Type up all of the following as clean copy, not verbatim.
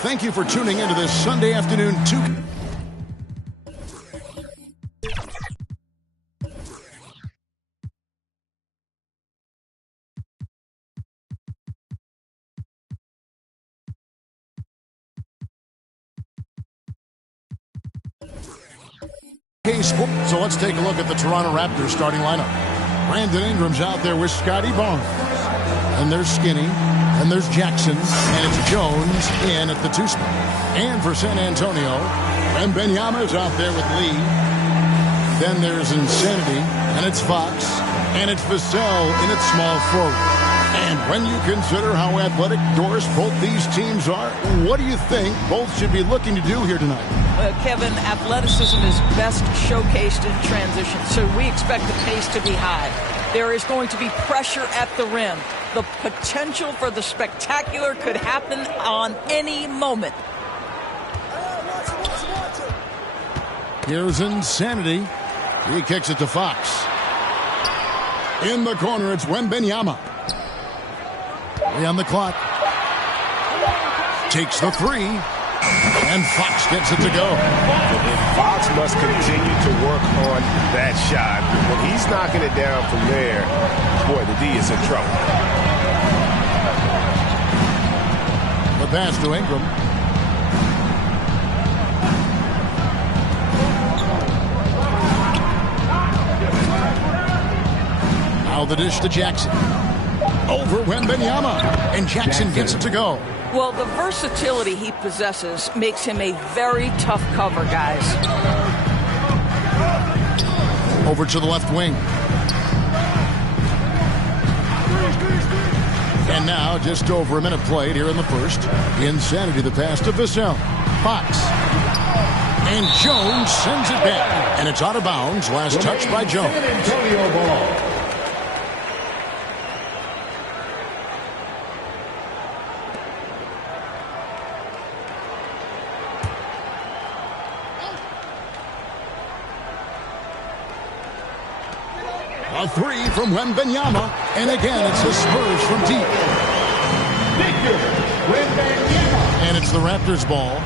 Thank you for tuning into this Sunday afternoon 2. So let's take a look at the Toronto Raptors starting lineup. Brandon Ingram's out there with Scotty Barnes. And there's Skinny. And there's Jackson. And it's Jones in at the 2 spot. And for San Antonio, Wembanyama's out there with Lee. Then there's Insanity. And it's Fox. And it's Vassell in its small forward. And when you consider how athletic doors both these teams are, what do you think both should be looking to do here tonight? Kevin, athleticism is best showcased in transition, so we expect the pace to be high. There is going to be pressure at the rim. The potential for the spectacular could happen on any moment. Here's Insanity. He kicks it to Fox. In the corner, it's Wembanyama. 3 on the clock. Takes the 3. And Fox gets it to go. Fox must continue to work on that shot. When he's knocking it down from there, boy, the D is in trouble. The pass to Ingram. Now the dish to Jackson. Over Wembanyama. And Jackson gets it to go. Well, the versatility he possesses makes him a very tough cover, guys. Over to the left wing. And now, just over a minute played here in the first. Insanity, the pass to Vassell. Fox. And Jones sends it back. And it's out of bounds. Last touch by Jones. A 3 from Wembanyama, and again it's the Spurs from deep. And it's the Raptors ball.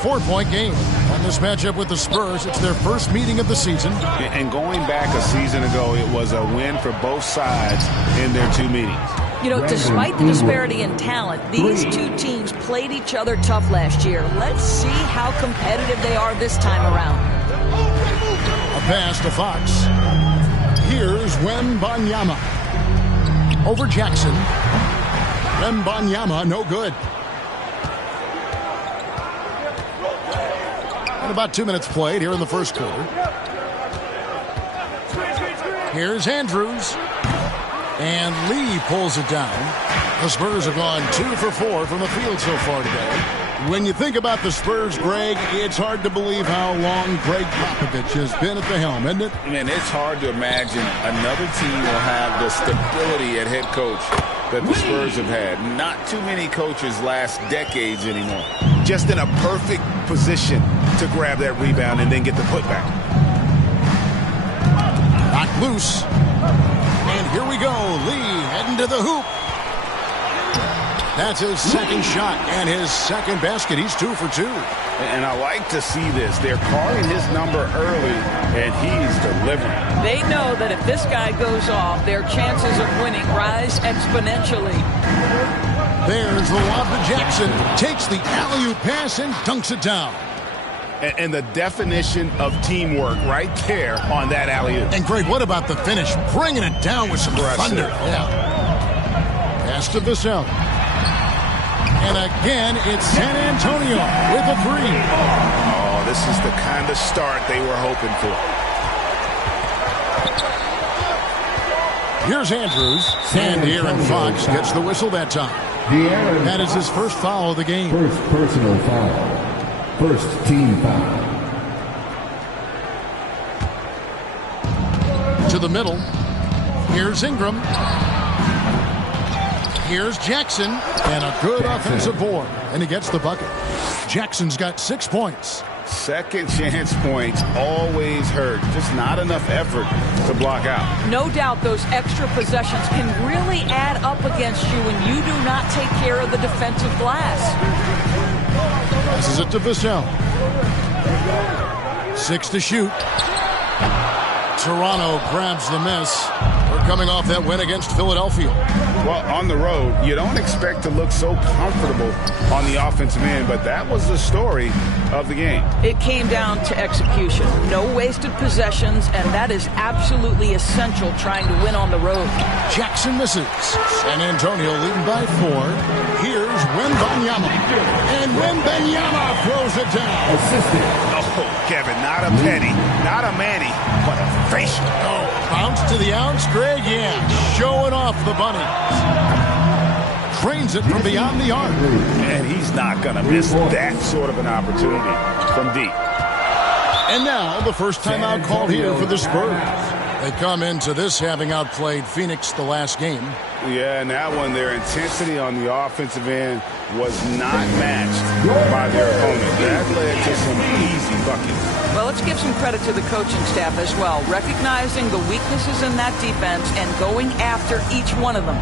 4-point game. On this matchup with the Spurs, it's their first meeting of the season. And going back a season ago, it was a win for both sides in their 2 meetings. You know, despite the disparity in talent, these 2 teams played each other tough last year. Let's see how competitive they are this time around. A pass to Fox. Here's Wembanyama. Over Jackson. Wembanyama, no good. And about 2 minutes played here in the first quarter. Here's Andrews. And Lee pulls it down. The Spurs have gone 2 for 4 from the field so far today. When you think about the Spurs, Greg, it's hard to believe how long Greg Popovich has been at the helm, isn't it? Man, it's hard to imagine another team will have the stability at head coach that the Spurs have had. Not too many coaches last decades anymore. Just in a perfect position to grab that rebound and then get the putback. Knocked loose. And here we go. Lee heading to the hoop. That's his second shot and his second basket. He's 2 for 2. And I like to see this. They're calling his number early, and he's delivering. They know that if this guy goes off, their chances of winning rise exponentially. There's the lob to Jackson. Takes the alley-oop pass and dunks it down. And the definition of teamwork right there on that alley-oop. And, Greg, what about the finish? Bringing it down with some thunder. Yeah. Pass to Vassell. And again, it's San Antonio with a 3. Oh, this is the kind of start they were hoping for. Here's Andrews. And Aaron Fox gets the whistle that time. That is his first foul of the game. First personal foul. First team foul. To the middle. Here's Ingram. Here's Jackson, and a good offensive board, and he gets the bucket. Jackson's got 6 points. Second chance points always hurt. Just not enough effort to block out. No doubt those extra possessions can really add up against you when you do not take care of the defensive glass. Passes it to Vassell. 6 to shoot. Toronto grabs the miss. We're coming off that win against Philadelphia. Well, on the road, you don't expect to look so comfortable on the offensive end, but that was the story of the game. It came down to execution. No wasted possessions, and that is absolutely essential trying to win on the road. Jackson misses. San Antonio leading by 4. Here's Wembanyama. And Wembanyama throws it down. Assistant. Oh, Kevin, not a penny, not a Manny, but a facial. Oh, bounce to the ounce, Greg. Yeah, showing off the bunny. Trains it from beyond the arc. And he's not going to miss that sort of an opportunity from deep. And now the first timeout called here for the Spurs. They come into this having outplayed Phoenix the last game. Yeah, and that one, their intensity on the offensive end was not matched by their opponent. That led to some easy buckets. Well, let's give some credit to the coaching staff as well, recognizing the weaknesses in that defense and going after each one of them.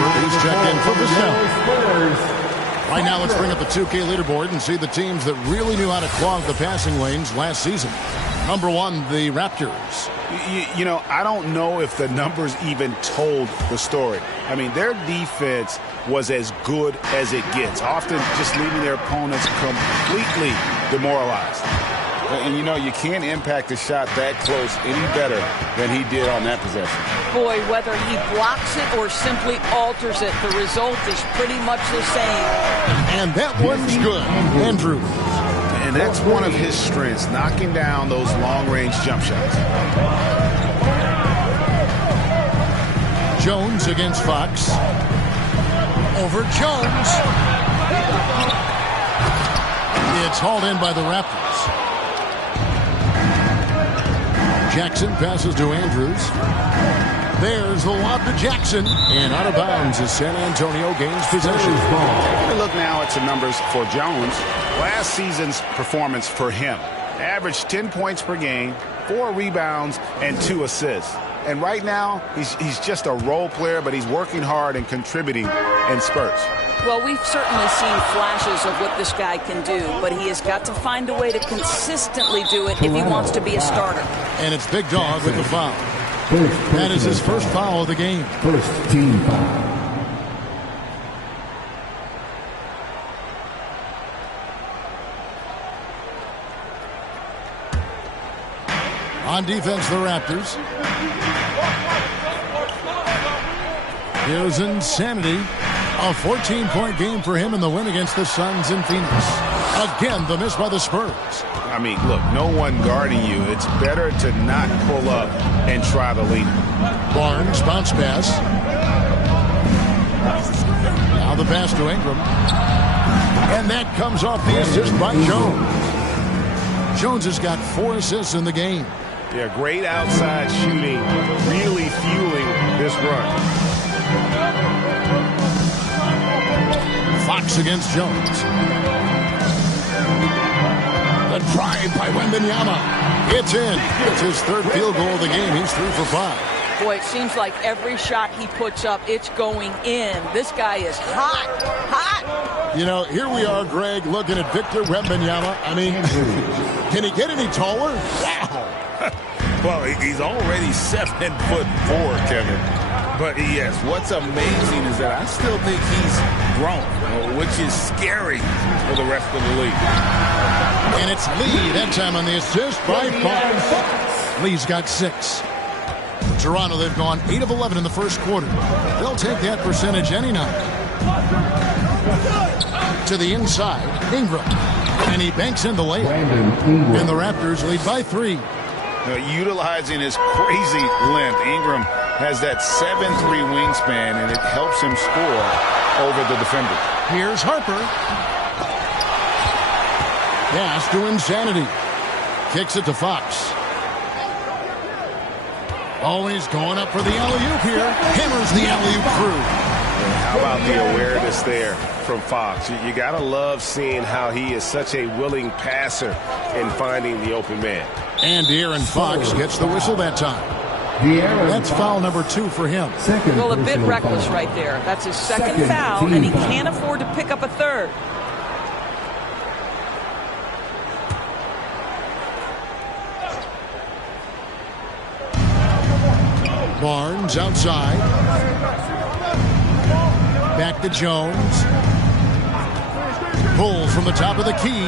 He's checked in for Vassell. Right now, let's bring up the 2K leaderboard and see the teams that really knew how to clog the passing lanes last season. Number 1, the Raptors. You know, I don't know if the numbers even told the story. I mean, their defense was as good as it gets, often just leaving their opponents completely demoralized. And, you know, you can't impact the shot that close any better than he did on that possession. Boy, whether he blocks it or simply alters it, the result is pretty much the same. And that one's good. Andrews. And that's one of his strengths, knocking down those long-range jump shots. Jones against Fox. Over Jones. It's hauled in by the Raptors. Jackson passes to Andrews. There's the lob to Jackson. And out of bounds as San Antonio gains possession. Take a look now at some numbers for Jones. Last season's performance for him. Averaged 10 points per game, 4 rebounds, and 2 assists. And right now, he's just a role player, but he's working hard and contributing in spurts. Well, we've certainly seen flashes of what this guy can do, but he has got to find a way to consistently do it if he wants to be a starter. And it's Big Dog with the foul. That is his first foul of the game. First team foul. On defense, the Raptors. Here's Insanity. A 14-point game for him in the win against the Suns in Phoenix. Again, the miss by the Spurs. I mean, look, no one guarding you. It's better to not pull up and try to lead. Barnes, bounce pass. Now the pass to Ingram. And that comes off the assist by Jones. Jones has got 4 assists in the game. Yeah, great outside shooting, really fueling this run. Fox against Jones. The drive by Wembanyama. It's in. It's his 3rd field goal of the game. He's 3 for 5. Boy, it seems like every shot he puts up, it's going in. This guy is hot, hot. You know, here we are, Greg, looking at Victor Wembanyama. I mean, can he get any taller? Wow. Well, he's already 7'4", Kevin. But yes, what's amazing is that I still think he's grown, which is scary for the rest of the league. And it's Lee that time on the assist by Fox. Lee's got 6. Toronto, they've gone 8 of 11 in the first quarter. They'll take that percentage any night. To the inside, Ingram. And he banks in the layup. And the Raptors lead by 3. Utilizing his crazy length, Ingram has that 7'3" wingspan, and it helps him score over the defender. Here's Harper. Pass to Insanity. Kicks it to Fox. Always going up for the alley-oop here. Hammers the alley-oop through. How about the awareness there from Fox? You got to love seeing how he is such a willing passer in finding the open man. And De'Aaron Fox gets the whistle that time. That's foul number 2 for him. Well, a bit reckless right there. That's his second foul, and he can't afford to pick up a third. Barnes outside. Back to Jones. Pulls from the top of the key.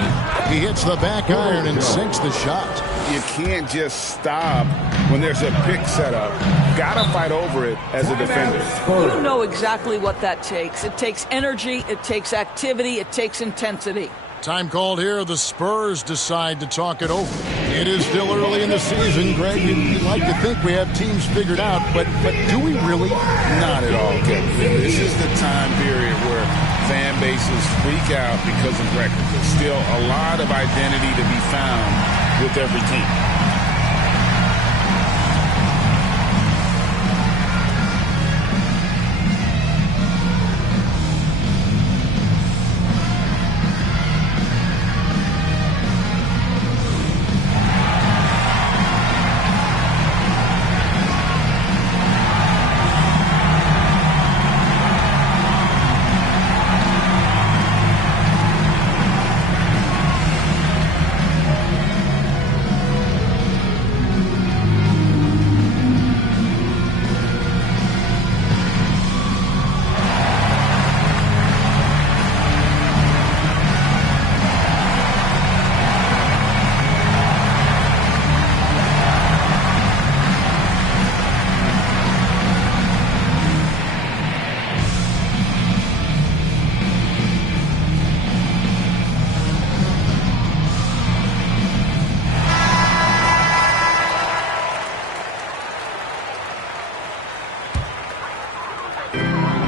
He hits the back iron and sinks the shot. You can't just stop when there's a pick set up. Got to fight over it as a defender. You know exactly what that takes. It takes energy, it takes activity, it takes intensity. Time called here. The Spurs decide to talk it over. It is still early in the season, Greg. You'd like to think we have teams figured out, but do we really? Not at all, Kevin. This is the time period where fan bases freak out because of records. There's still a lot of identity to be found with every team.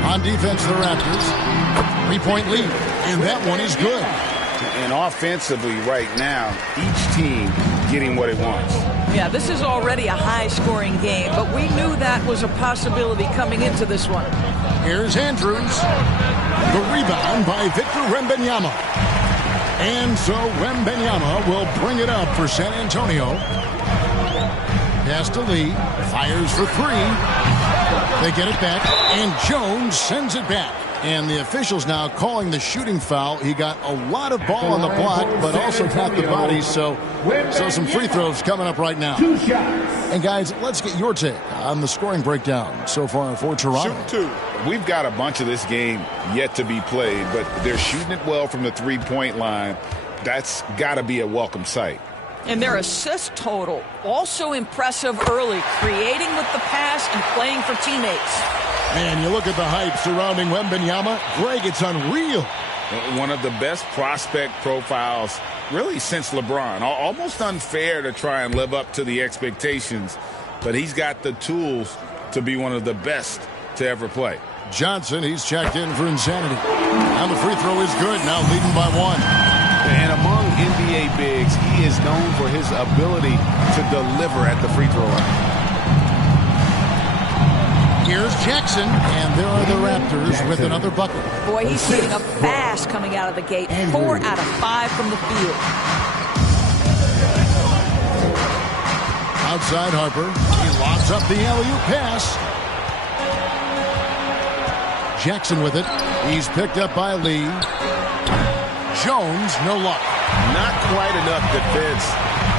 On defense, the Raptors. 3-point lead. And that one is good. And offensively right now, each team getting what it wants. Yeah, this is already a high-scoring game, but we knew that was a possibility coming into this one. Here's Andrews. The rebound by Victor Wembanyama. And so Wembanyama will bring it up for San Antonio. Pass to Lee. Fires for 3. They get it back, and Jones sends it back. And the officials now calling the shooting foul. He got a lot of ball on the block, but also got the body, so some free throws coming up right now. And guys, let's get your take on the scoring breakdown so far for Toronto. We've got a bunch of this game yet to be played, but they're shooting it well from the three-point line. That's got to be a welcome sight. And their assist total, also impressive early, creating with the pass and playing for teammates. And you look at the hype surrounding Wembanyama. Greg, it's unreal. One of the best prospect profiles really since LeBron. Almost unfair to try and live up to the expectations, but he's got the tools to be one of the best to ever play. Johnson, he's checked in for Insanity. And the free throw is good, now leading by 1. And among NBA bigs, he is known for his ability to deliver at the free throw line. Here's Jackson, and there are the Raptors with another bucket. Boy, he's shooting up fast coming out of the gate. 4 out of 5 from the field. Outside Harper. He lobs up the alley-oop pass. Jackson with it. He's picked up by Lee. Jones, no luck. Not quite enough defense.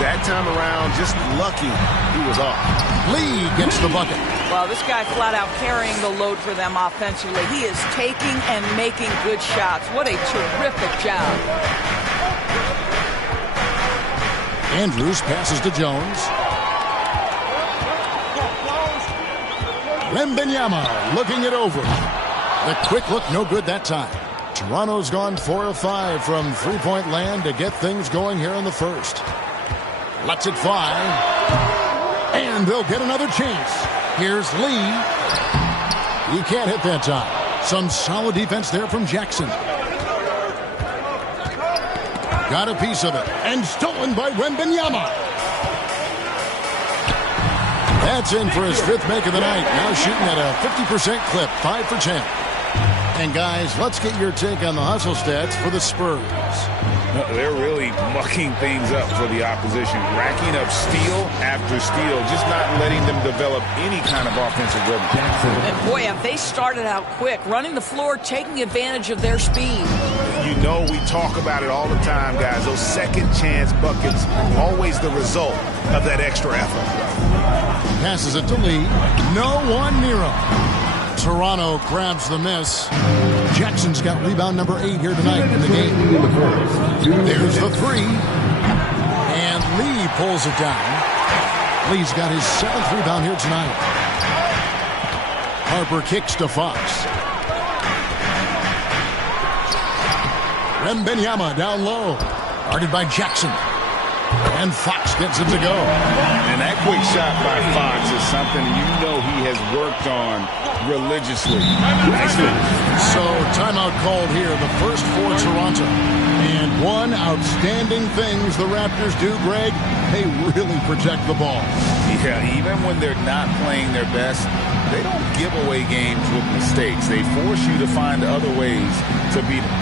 That time around, just lucky he was off. Lee gets the bucket. Well, this guy flat out carrying the load for them offensively. He is taking and making good shots. What a terrific job. Andrews passes to Jones. Wembanyama looking it over. The quick look, no good that time. Toronto's gone 4 of 5 from three-point land to get things going here in the first. Lets it fly. And they'll get another chance. Here's Lee. He can't hit that time. Some solid defense there from Jackson. Got a piece of it. And stolen by Wembanyama. That's in for his 5th make of the night. Now shooting at a 50% clip. 5 for 10. And guys, let's get your take on the hustle stats for the Spurs. They're really mucking things up for the opposition, racking up steal after steal, just not letting them develop any kind of offensive rhythm. And boy, have they started out quick, running the floor, taking advantage of their speed. You know, we talk about it all the time, guys. Those second chance buckets, always the result of that extra effort. Passes it to Lee. No one near him. Toronto grabs the miss. Jackson's got rebound number 8 here tonight in the game. There's the 3. And Lee pulls it down. Lee's got his 7th rebound here tonight. Harper kicks to Fox. Wembanyama down low. Guarded by Jackson. And Fox gets it to go. And that quick shot by Fox is something you know he has worked on religiously. Nice finish. So timeout called here, the first for Toronto. And one outstanding things the Raptors do, Greg, they really protect the ball. Yeah, even when they're not playing their best, they don't give away games with mistakes. They force you to find other ways to beat them.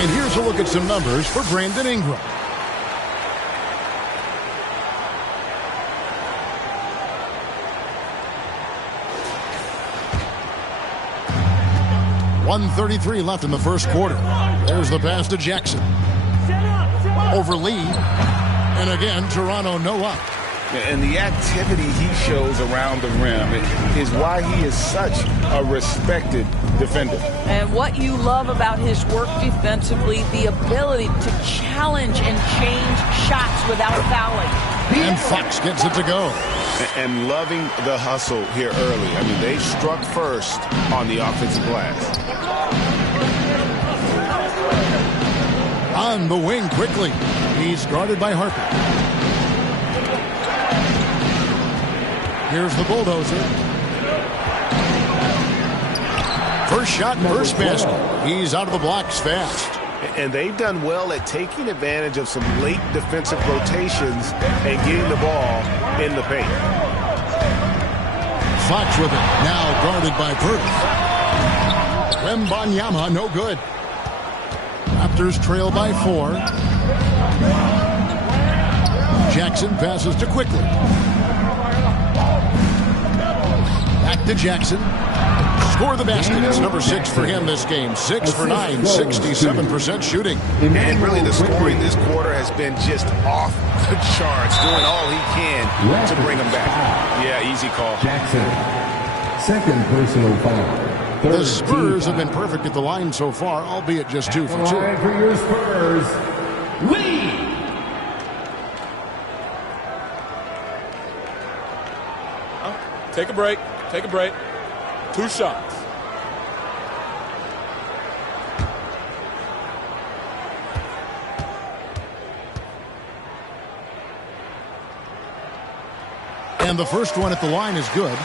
And here's a look at some numbers for Brandon Ingram. .133 left in the first quarter. There's the pass to Jackson. Over Lee. And again, Toronto no up. And the activity he shows around the rim is why he is such a respected defender. And what you love about his work defensively, the ability to challenge and change shots without fouling. And Fox gets it to go. And loving the hustle here early. I mean, they struck first on the offensive glass. On the wing quickly. He's guarded by Harper. Here's the bulldozer. First shot, first basket. He's out of the blocks fast. And they've done well at taking advantage of some late defensive rotations and getting the ball in the paint. Fox with it. Now guarded by Purdy. Wembanyama, no good. Raptors trail by 4. Jackson passes to Quickly. Back to Jackson. Score the basket. It's number 6 for him this game. 6 for 9, 67% shooting. And really the scoring this quarter has been just off the charts, doing all he can to bring him back. Yeah, easy call. Jackson, second personal foul. The Spurs have been perfect at the line so far, albeit just 2 for 2. For your Spurs, Lee. Take a break. Take a break. 2 shots. And the first one at the line is good.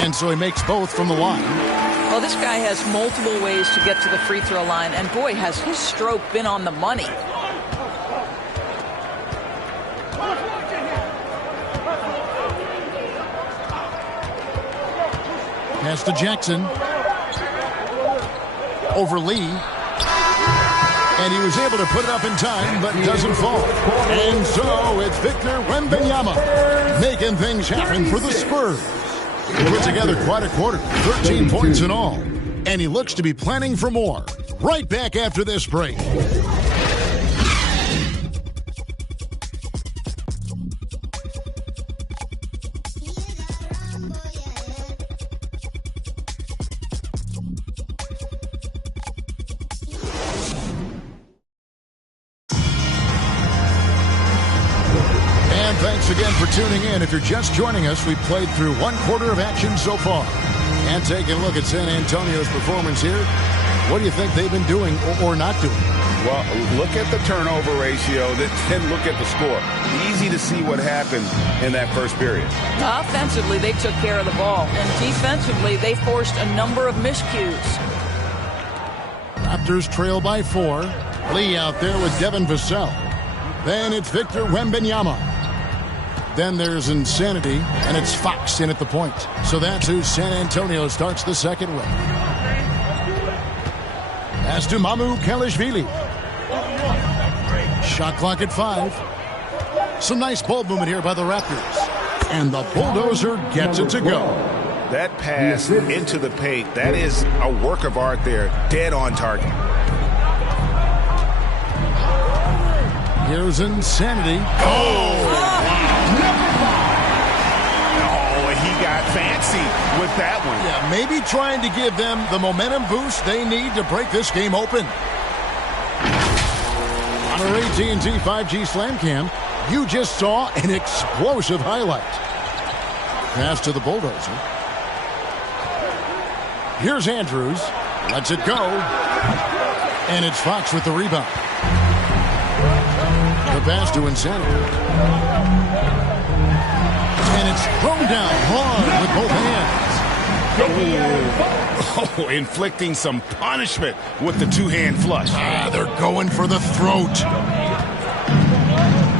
And so he makes both from the line. Well, this guy has multiple ways to get to the free throw line, and boy, has his stroke been on the money. Pass to Jackson. Over Lee. And he was able to put it up in time, but doesn't fall. And so it's Victor Wembanyama making things happen for the Spurs. He put together quite a quarter, 13 points in all. And he looks to be planning for more. Right back after this break. Thanks again for tuning in. If you're just joining us, we played through 1 quarter of action so far. And taking a look at San Antonio's performance here, what do you think they've been doing or not doing? Well, look at the turnover ratio, then look at the score. Easy to see what happened in that first period. Offensively, they took care of the ball. And defensively, they forced a number of miscues. Raptors trail by 4. Lee out there with Devin Vassell. Then it's Victor Wembanyama. Then there's Insanity, and it's Fox in at the point. So that's who San Antonio starts the second with. Pass to Mamu Kelishvili. Shot clock at 5. Some nice ball movement here by the Raptors. And the bulldozer gets it to go. That pass into the paint, that is a work of art there, dead on target. Here's Insanity. He got fancy with that one. Yeah, maybe trying to give them the momentum boost they need to break this game open. On our AT&T 5G Slam Cam, you just saw an explosive highlight. Pass to the bulldozer. Here's Andrews. Lets it go. And it's Fox with the rebound. The pass to Insanity. And it's thrown down hard with both hands. Oh, inflicting some punishment with the two-hand flush. They're going for the throat.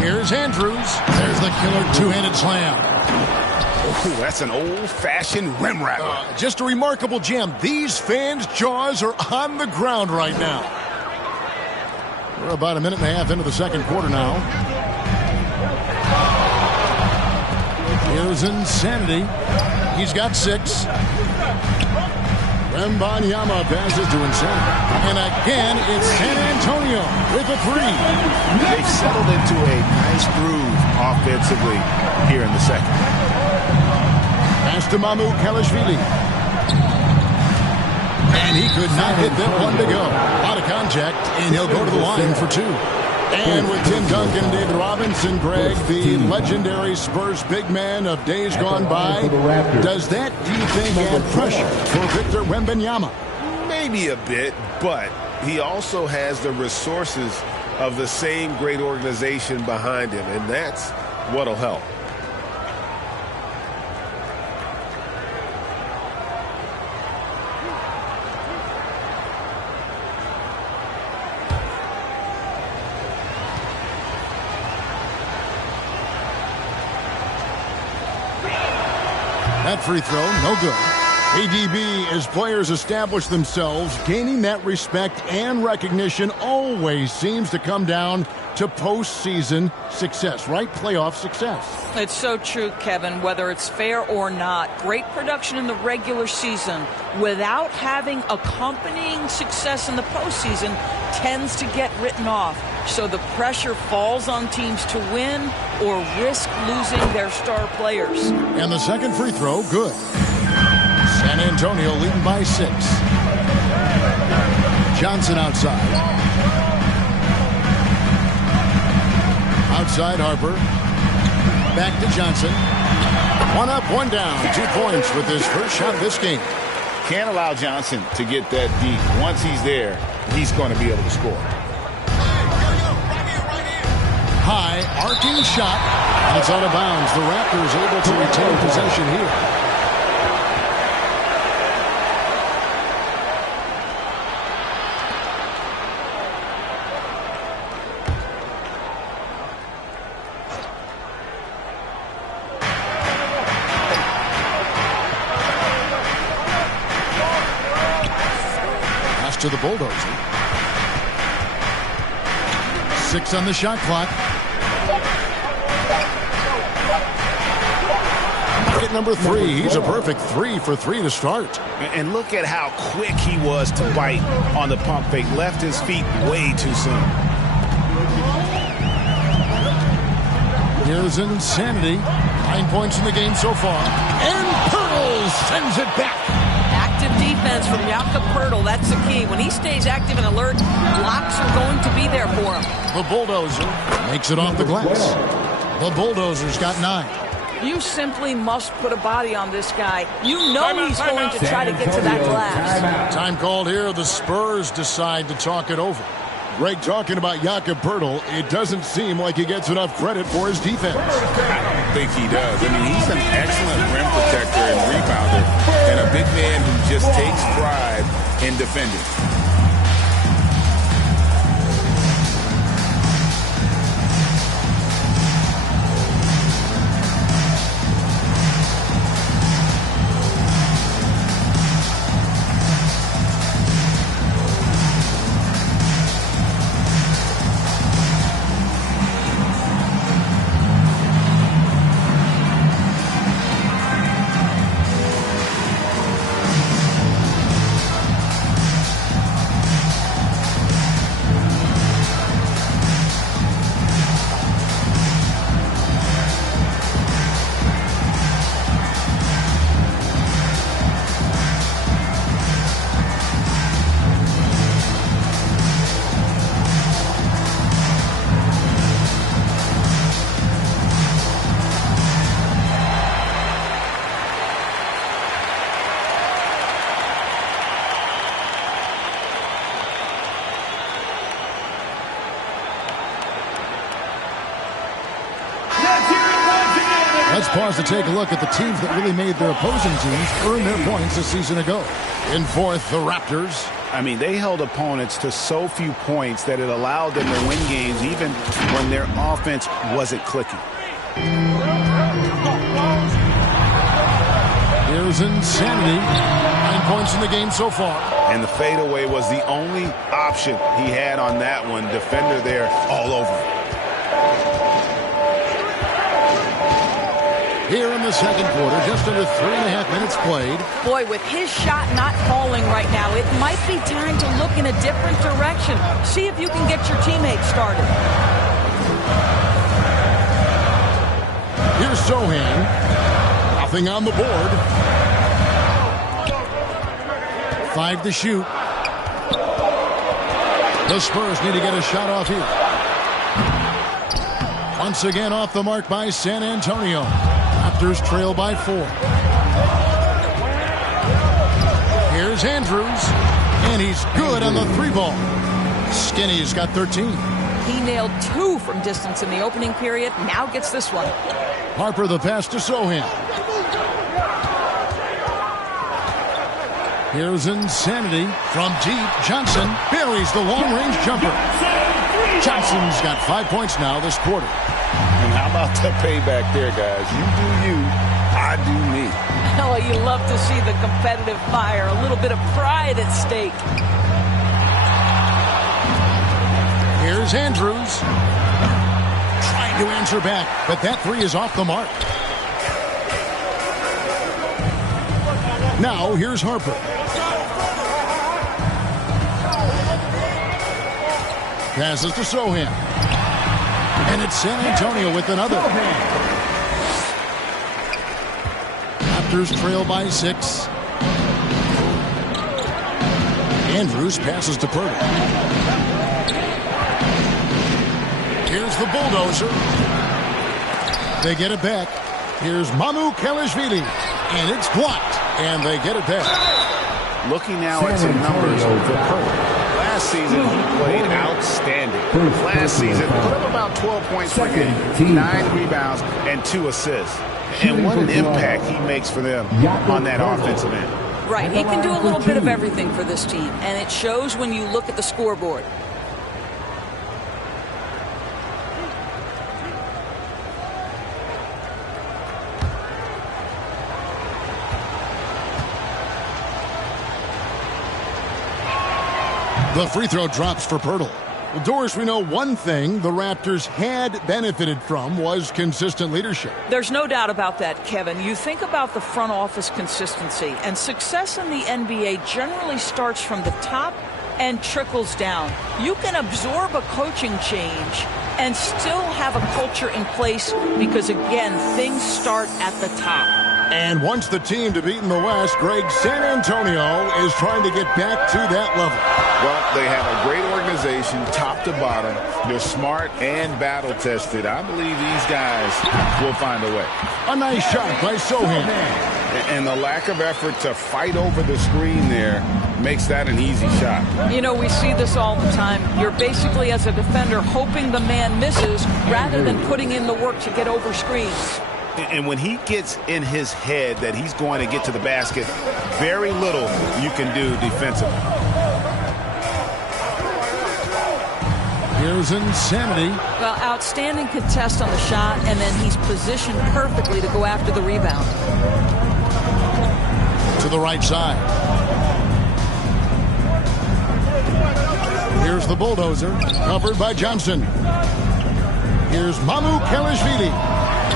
Here's Andrews. There's the killer two-handed slam. Oh, that's an old-fashioned rim rattler. Just a remarkable jam. These fans' jaws are on the ground right now. We're about a minute and a half into the second quarter now. Here's Insanity. He's got 6. Wembanyama passes to Insanity. And again, it's San Antonio with a 3. They've settled into a nice groove offensively here in the second. Pass to Mamu Kelishvili. And he could not get that one to go. Out of contact, and he'll go to the line for 2. And with Tim Duncan and David Robinson, Greg, the legendary Spurs big man of days gone by, does that, do you think, add pressure for Victor Wembanyama? Maybe a bit, but he also has the resources of the same great organization behind him, and that's what'll help. That free throw, no good. ADB, as players establish themselves, gaining that respect and recognition always seems to come down to postseason success, right? Playoff success. It's so true, Kevin, whether it's fair or not. Great production in the regular season without having accompanying success in the postseason tends to get written off. So the pressure falls on teams to win or risk losing their star players. And the second free throw, good. San Antonio leading by 6. Johnson outside. Outside Harper. Back to Johnson. 1 up, 1 down. 2 points with his first shot of this game. Can't allow Johnson to get that deep. Once he's there, he's going to be able to score. High, arcing shot, and it's out of bounds. The Raptors able to retain possession here. To the bulldozer. 6 on the shot clock. Bucket number 3. He's a perfect 3 for 3 to start. And look at how quick he was to bite on the pump fake. Left his feet way too soon. Here's Insanity. 9 points in the game so far. And Pearl sends it back. Active defense from Jakob Poeltl. That's the key. When he stays active and alert, blocks are going to be there for him. The bulldozer makes it off the glass. The bulldozer's got 9. You simply must put a body on this guy. You know he's going to try to get to that glass. Time called here. The Spurs decide to talk it over. Greg, talking about Jakob Poeltl, it doesn't seem like he gets enough credit for his defense. I don't think he does. I mean, he's an excellent rim protector and rebounder, and a big man who just takes pride in defending. Let's pause to take a look at the teams that really made their opposing teams earn their points a season ago. In fourth, the Raptors. I mean, they held opponents to so few points that it allowed them to win games even when their offense wasn't clicking. Here's Insanity. 9 points in the game so far. And the fadeaway was the only option he had on that one. Defender there all over him. Here in the second quarter, just under 3.5 minutes played. Boy, with his shot not falling right now, it might be time to look in a different direction. See if you can get your teammates started. Here's Sohan. Nothing on the board. 5 to shoot. The Spurs need to get a shot off here. Once again off the mark by San Antonio. Raptors trail by 4. Here's Andrews, and he's good on the 3-ball. Skinny's got 13. He nailed 2 from distance in the opening period. Now gets this one. Harper the pass to Sohan. Here's Insanity from deep. Johnson buries the long-range jumper. Johnson's got 5 points now this quarter. And how about the payback there, guys? You do you, I do me. Oh, you love to see the competitive fire, a little bit of pride at stake. Here's Andrews. Trying to answer back, but that three is off the mark. Now, here's Harper. Passes to Sohan. And it's San Antonio with another. Raptors trail by 6. Andrews passes to Purtle. Here's the bulldozer. They get it back. Here's Mamu Kelishvili. And it's blocked. And they get it back. Looking now at some numbers for Purtle. Last season, he played outstanding. Last season, put up about 12 points per game, 9 rebounds, and 2 assists. And what an impact he makes for them on that offensive end. Right, he can do a little bit of everything for this team, and it shows when you look at the scoreboard. The free throw drops for Purtle. Well, Doris, we know one thing the Raptors had benefited from was consistent leadership. There's no doubt about that, Kevin. You think about the front office consistency, and success in the NBA generally starts from the top and trickles down. You can absorb a coaching change and still have a culture in place because, again, things start at the top. And once the team to beat in the West, Greg, San Antonio is trying to get back to that level. Well, they have a great organization, top to bottom. They're smart and battle-tested. I believe these guys will find a way. A nice shot by Sohan. And the lack of effort to fight over the screen there makes that an easy shot. You know, we see this all the time. You're basically, as a defender, hoping the man misses rather than putting in the work to get over screens. And when he gets in his head that he's going to get to the basket, very little you can do defensively. Here's Insanity. Well, outstanding contest on the shot, and then he's positioned perfectly to go after the rebound. To the right side. Here's the bulldozer, covered by Johnson. Here's Mamu Kelishvili.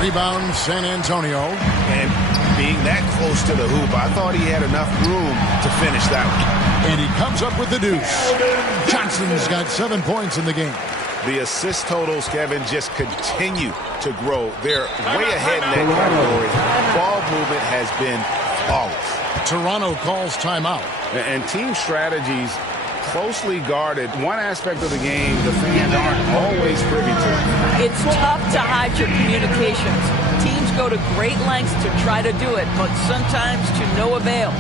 Rebound, San Antonio. And being that close to the hoop, I thought he had enough room to finish that one. And he comes up with the deuce. Johnson's got 7 points in the game. The assist totals, Kevin, just continue to grow. They're way ahead in that category. Ball movement has been flawless. Toronto calls timeout. And team strategies closely guarded. One aspect of the game the fans aren't always privy to. It's tough to hide your communications. Teams go to great lengths to try to do it, but sometimes to no avail.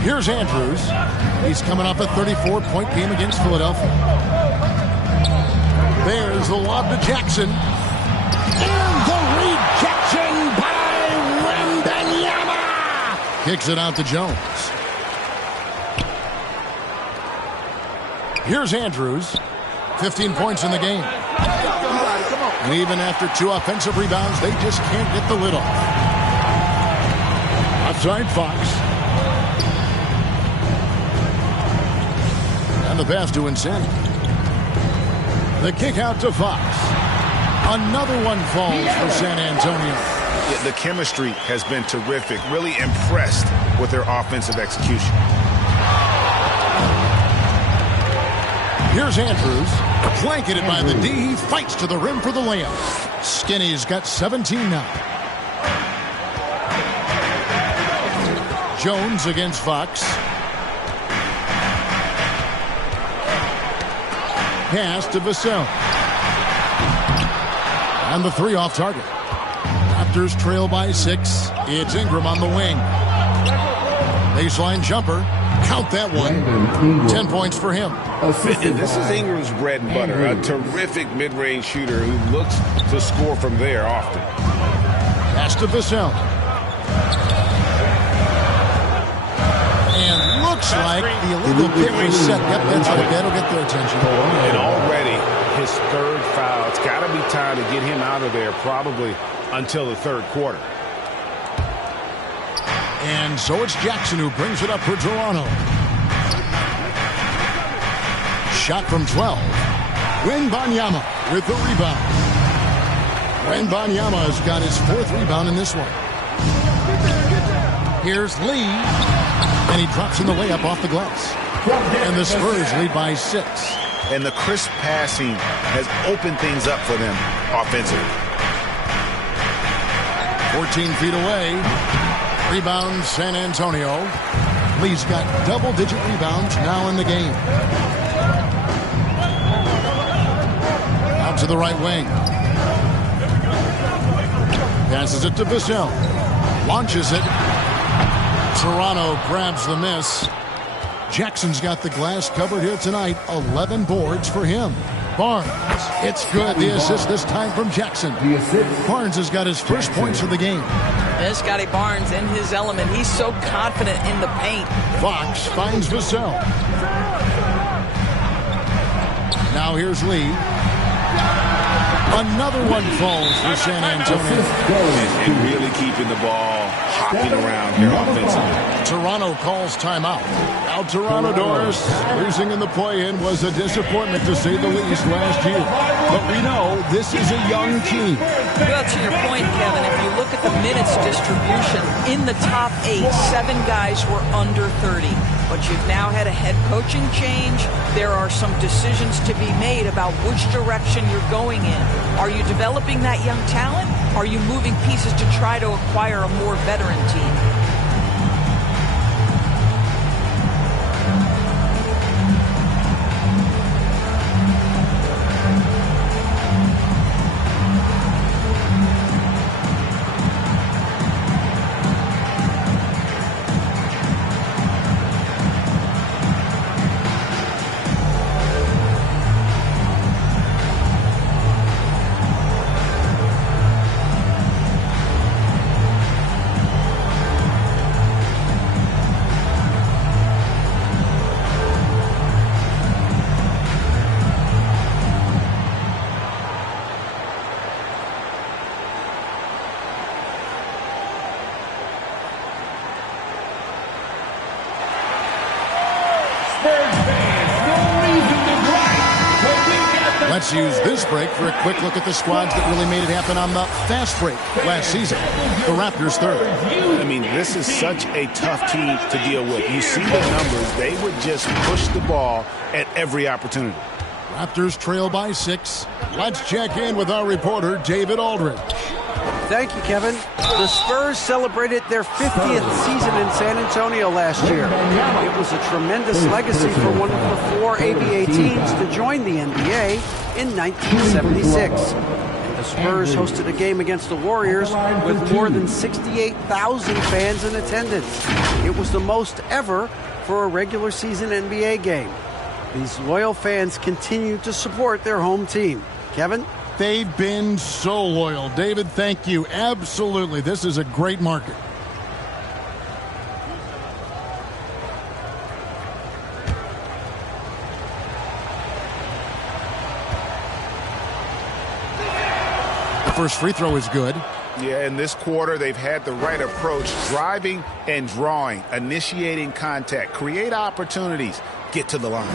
Here's Andrews. He's coming off a 34-point game against Philadelphia. There's the lob to Jackson. And the rejection by Wembanyama. Kicks it out to Jones. Here's Andrews. 15 points in the game. And even after 2 offensive rebounds, they just can't get the lid off. left side, Fox. And the pass to Insanity. The kick out to Fox. Another one falls for San Antonio. Yeah, the chemistry has been terrific. Really impressed with their offensive execution. Here's Andrews. Blanketed by the D. He fights to the rim for the layup. Skinny's got 17 now. Jones against Fox. Pass to Vassell. And the three off target. Raptors trail by 6. It's Ingram on the wing. Baseline jumper. Count that one. 10 points for him. This is Ingram's bread and butter. A terrific mid-range shooter who looks to score from there often. Pass to Vassell. And looks like the illegal kick was set. Yep, that's right. That'll get their attention. And already his third foul. It's got to be time to get him out of there probably until the third quarter. And so it's Jackson who brings it up for Toronto. Shot from 12. Wembanyama with the rebound. Wembanyama has got his 4th rebound in this one. Here's Lee. And he drops in the layup off the glass. And the Spurs lead by 6. And the crisp passing has opened things up for them offensively. 14 feet away. Rebound San Antonio. Lee's got double-digit rebounds now in the game. Out to the right wing. Passes it to Vassell. Launches it. Toronto grabs the miss. Jackson's got the glass covered here tonight. 11 boards for him. Barnes. It's good. The assist this time from Jackson. Barnes has got his first points of the game. And Scotty Barnes in his element. He's so confident in the paint. Fox finds Vassell. Now here's Lee. Another one falls for San Antonio. And really keeping the ball hopping around here offensively. Toronto calls timeout. Now Toronto, Doris, losing in the play-in was a disappointment to say the least last year. But we know this is a young team. Well, to your point, Kevin, if you look at the minutes distribution, in the top 8, 7 guys were under 30. But you've now had a head coaching change. There are some decisions to be made about which direction you're going in. Are you developing that young talent? Are you moving pieces to try to acquire a more veteran team? Let's use this break for a quick look at the squads that really made it happen on the fast break last season. The Raptors third. I mean, this is such a tough team to deal with. You see the numbers. They would just push the ball at every opportunity. Raptors trail by 6. Let's check in with our reporter, David Aldridge. Thank you, Kevin. The Spurs celebrated their 50th season in San Antonio last year. It was a tremendous legacy for one of the 4 ABA teams to join the NBA in 1976. And the Spurs hosted a game against the Warriors with more than 68,000 fans in attendance. It was the most ever for a regular season NBA game. These loyal fans continue to support their home team. Kevin? They've been so loyal. David, thank you. Absolutely. This is a great market. The first free throw is good. Yeah, in this quarter, they've had the right approach, driving and drawing, initiating contact, create opportunities, get to the line.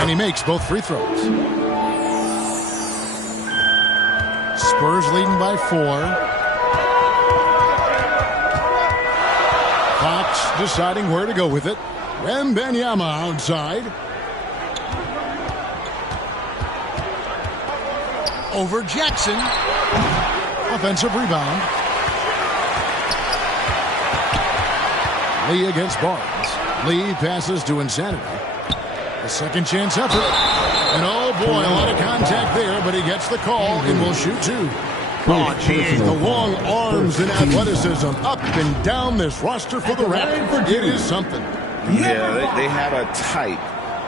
And he makes both free throws. Spurs leading by 4. Fox deciding where to go with it. Wembanyama outside. Over Jackson. Offensive rebound. Lee against Barnes. Lee passes to Insanity. A second chance effort. And oh boy, a lot of contact there, but he gets the call and will shoot 2. Oh, geez, the long arms and athleticism up and down this roster for the Raptors. It is something. Yeah, they have a type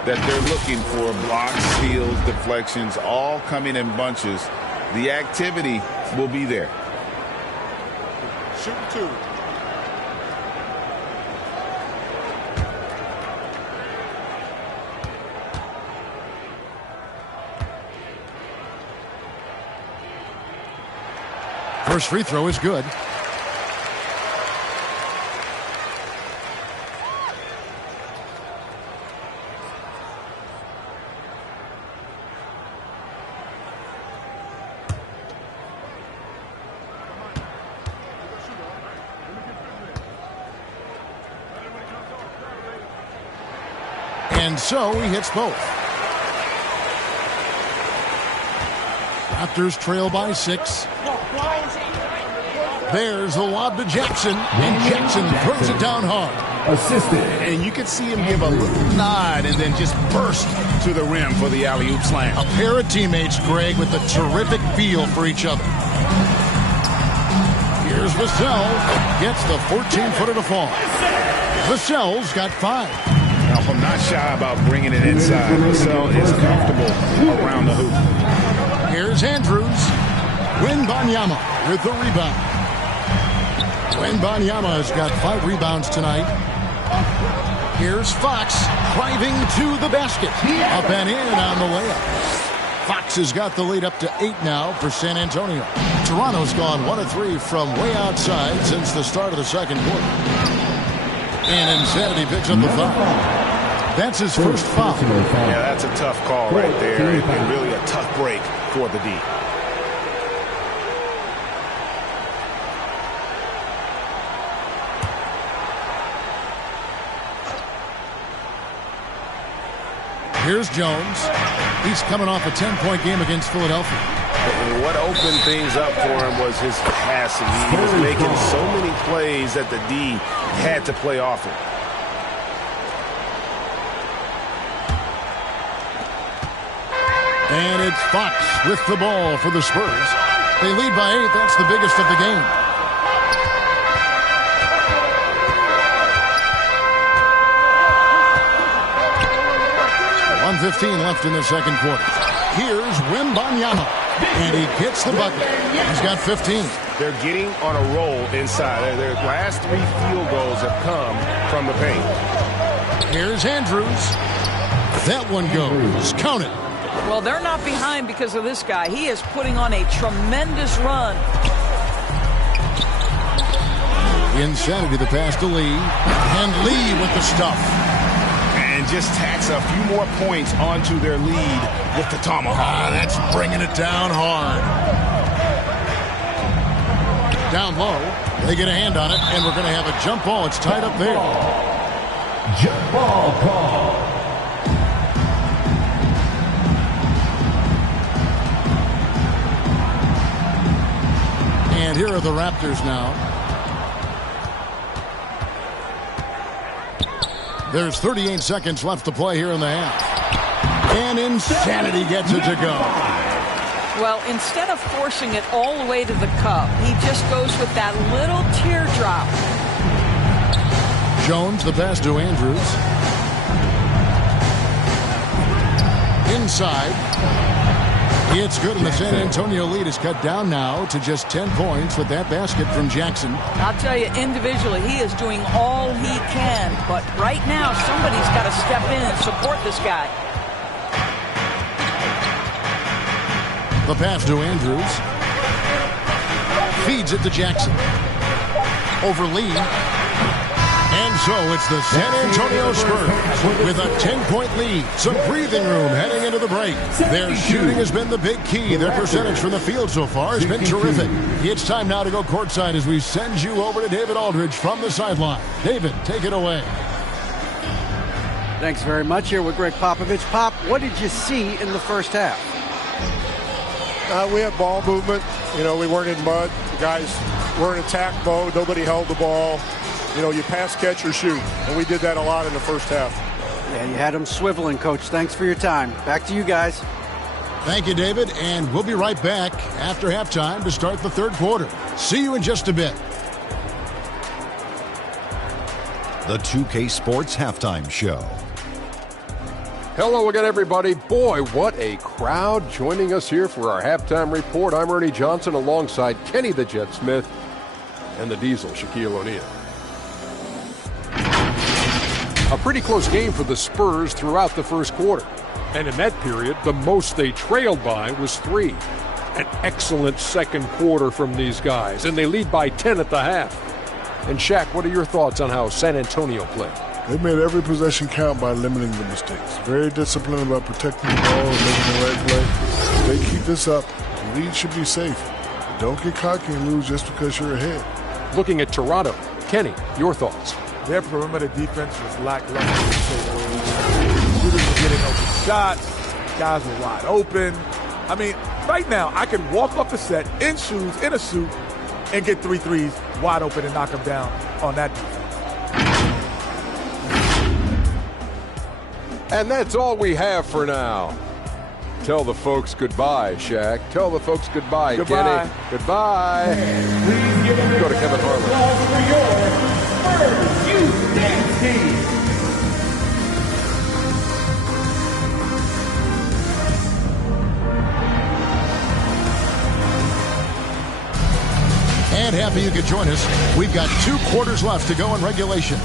that they're looking for. Blocks, steals, deflections, all coming in bunches. The activity will be there. Shooting 2. First free throw is good. And so he hits both. Raptors trail by 6. There's a lob to Jackson, and Jackson throws it down hard. Assisted. And you can see him give a little nod and then just burst to the rim for the alley-oop slam. A pair of teammates, Greg, with a terrific feel for each other. Here's Vassell. Gets the 14-footer to fall. Vassell's got 5. Now, I'm not shy about bringing it inside. Vassell is comfortable around the hoop. Here's Andrews. Wembanyama with the rebound. Wembanyama has got 5 rebounds tonight. Here's Fox driving to the basket. Up and in on the layup. Fox has got the lead up to 8 now for San Antonio. Toronto's gone 1 of 3 from way outside since the start of the second quarter. And Insanity picks up the foul. That's his first foul. Yeah, that's a tough call right there, and really a tough break for the D. Here's Jones. He's coming off a 10-point game against Philadelphia. And what opened things up for him was his capacity. He was making so many plays that the D had to play off him. And it's Fox with the ball for the Spurs. They lead by 8. That's the biggest of the game. .15 left in the second quarter. Here's Wembanyama, and he gets the bucket. He's got 15. They're getting on a roll inside. Their last 3 field goals have come from the paint. Here's Andrews. That one goes. Count it. Well, they're not behind because of this guy. He is putting on a tremendous run. Insanity the pass to Lee. And Lee with the stuff. And just tacks a few more points onto their lead with the tomahawk. That's bringing it down hard. Down low. They get a hand on it, and we're going to have a jump ball. It's tied up there. Jump ball call. And here are the Raptors now. There's 38 seconds left to play here in the half. And Insanity gets it to go. Well, instead of forcing it all the way to the cup, he just goes with that little teardrop. Jones, the pass to Andrews. Inside. It's good, and the San Antonio lead is cut down now to just 10 points with that basket from Jackson. I'll tell you, individually, he is doing all he can. But right now, somebody's got to step in and support this guy. The pass to Andrews. Feeds it to Jackson. Over Lee. And so it's the San Antonio Spurs with a 10-point lead. Some breathing room heading into the break. Their shooting has been the big key. Their percentage from the field so far has been terrific. It's time now to go courtside as we send you over to David Aldridge from the sideline. David, take it away. Thanks very much. Here with Greg Popovich. Pop, what did you see in the first half? We had ball movement. You know, we weren't in mud. The guys were in attack mode. Nobody held the ball. You know, you pass, catch, or shoot. And we did that a lot in the first half. Yeah, you had them swiveling, Coach. Thanks for your time. Back to you guys. Thank you, David. And we'll be right back after halftime to start the third quarter. See you in just a bit. The 2K Sports Halftime Show. Hello again, everybody. Boy, what a crowd joining us here for our halftime report. I'm Ernie Johnson alongside Kenny the Jet Smith and the Diesel, Shaquille O'Neal. A pretty close game for the Spurs throughout the first quarter. And in that period, the most they trailed by was 3. An excellent second quarter from these guys, and they lead by 10 at the half. And Shaq, what are your thoughts on how San Antonio played? They made every possession count by limiting the mistakes. Very disciplined about protecting the ball and making the right play. If they keep this up, the lead should be safe. But don't get cocky and lose just because you're ahead. Looking at Toronto, Kenny, your thoughts? Their perimeter defense was lackluster. Shooters were getting open shots. Guys were wide open. I mean, right now, I can walk off the set in shoes, in a suit, and get 3 threes wide open and knock them down on that defense. And that's all we have for now. Tell the folks goodbye, Shaq. Tell the folks goodbye, goodbye. Kenny. Goodbye. Please give a go to Kevin Harlan. For your Spurs Youth Dance Team. And happy you could join us. We've got 2 quarters left to go in regulation.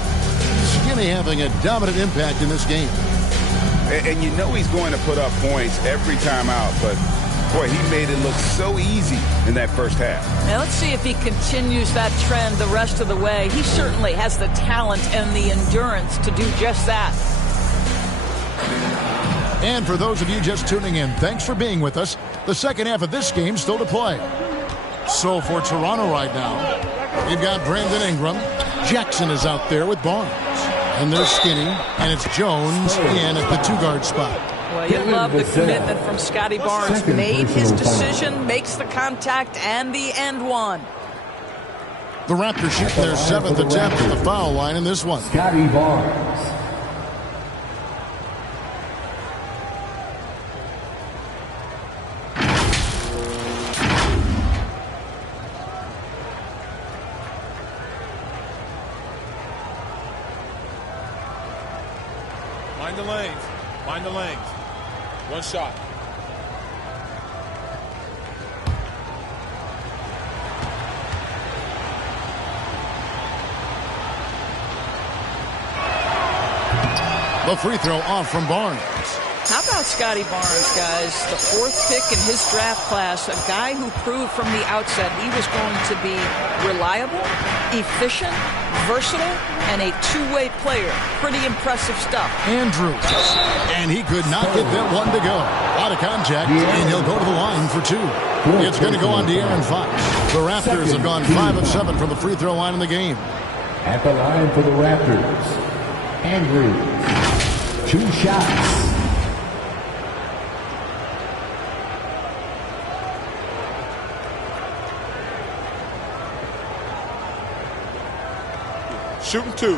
Skinny having a dominant impact in this game. And you know he's going to put up points every time out, but boy, he made it look so easy in that first half. Now let's see if he continues that trend the rest of the way. He certainly has the talent and the endurance to do just that. And for those of you just tuning in, thanks for being with us. The second half of this game still to play. So for Toronto right now, you've got Brandon Ingram. Jackson is out there with Barnes. And there's Skinny, and it's Jones in at the 2-guard spot. Well, you love the commitment from Scotty Barnes. Made his decision, makes the contact, and the end one. The Raptors shoot their 7th attempt at the foul line in this one. Scotty Barnes. Mind the lanes. Mind the lanes. One shot. The free throw off from Barnes. How about Scotty Barnes, guys? The 4th pick in his draft class, a guy who proved from the outset he was going to be reliable, efficient, versatile, and a 2-way player. Pretty impressive stuff. Andrews. And he could not get that one to go. Out of contact, and he'll go to the line for 2. It's going to go on De'Aaron Fox. The Raptors have gone 5 of 7 from the free throw line in the game. At the line for the Raptors, Andrews. 2 shots. Shooting 2.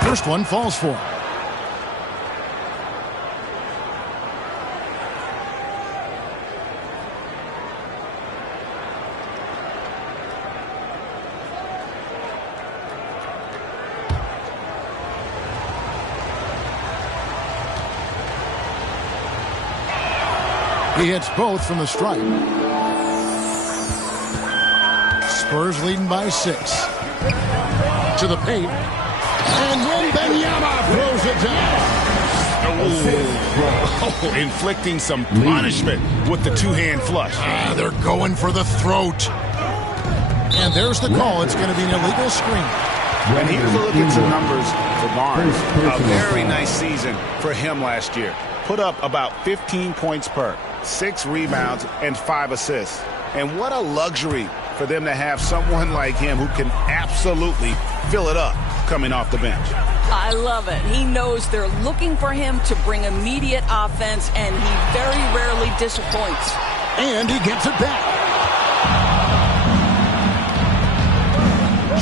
First one falls for him. He hits both from the stripe. Spurs leading by 6. To the paint. And Wembanyama throws it down. Oh, inflicting some punishment with the two-hand flush. They're going for the throat. And there's the call. It's going to be an illegal screen. And here's a look at some numbers for Barnes. A very nice season for him last year. Put up about 15 points per, 6 rebounds, and 5 assists. And what a luxury for them to have someone like him who can absolutely fill it up coming off the bench. I love it. He knows they're looking for him to bring immediate offense, and he very rarely disappoints. And he gets it back.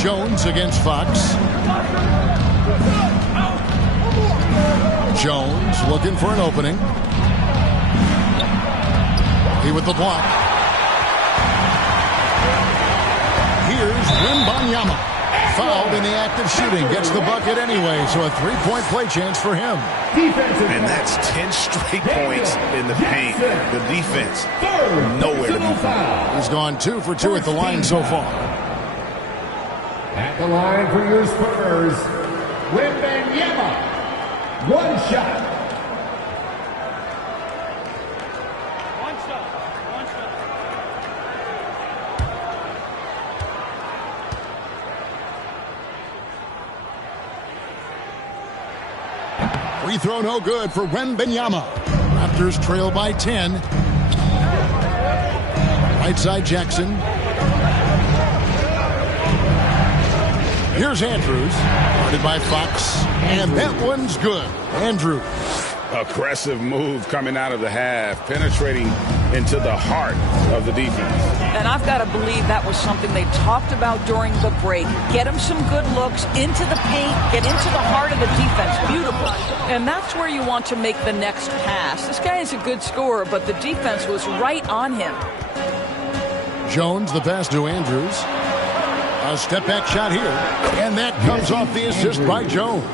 Jones against Fox. Jones looking for an opening. He with the block. Here's Wembanyama. Fouled in the act of shooting. Gets the bucket anyway, so a three-point play chance for him. And that's 10 straight points in the paint. The defense, nowhere to be found. He's gone 2 for 2 at the line so far. At the line for your Spurs, Wembanyama. 1 shot. Free throw no good for Wembanyama. Raptors trail by 10. Right side Jackson. Here's Andrews. Guarded by Fox. And that one's good. Andrews. Aggressive move coming out of the half, penetrating into the heart of the defense. And I've got to believe that was something they talked about during the break. Get him some good looks into the paint, get into the heart of the defense. Beautiful. And that's where you want to make the next pass. This guy is a good scorer, but the defense was right on him. Jones, the pass to Andrews. A step-back shot here. And that comes off the assist by Jones.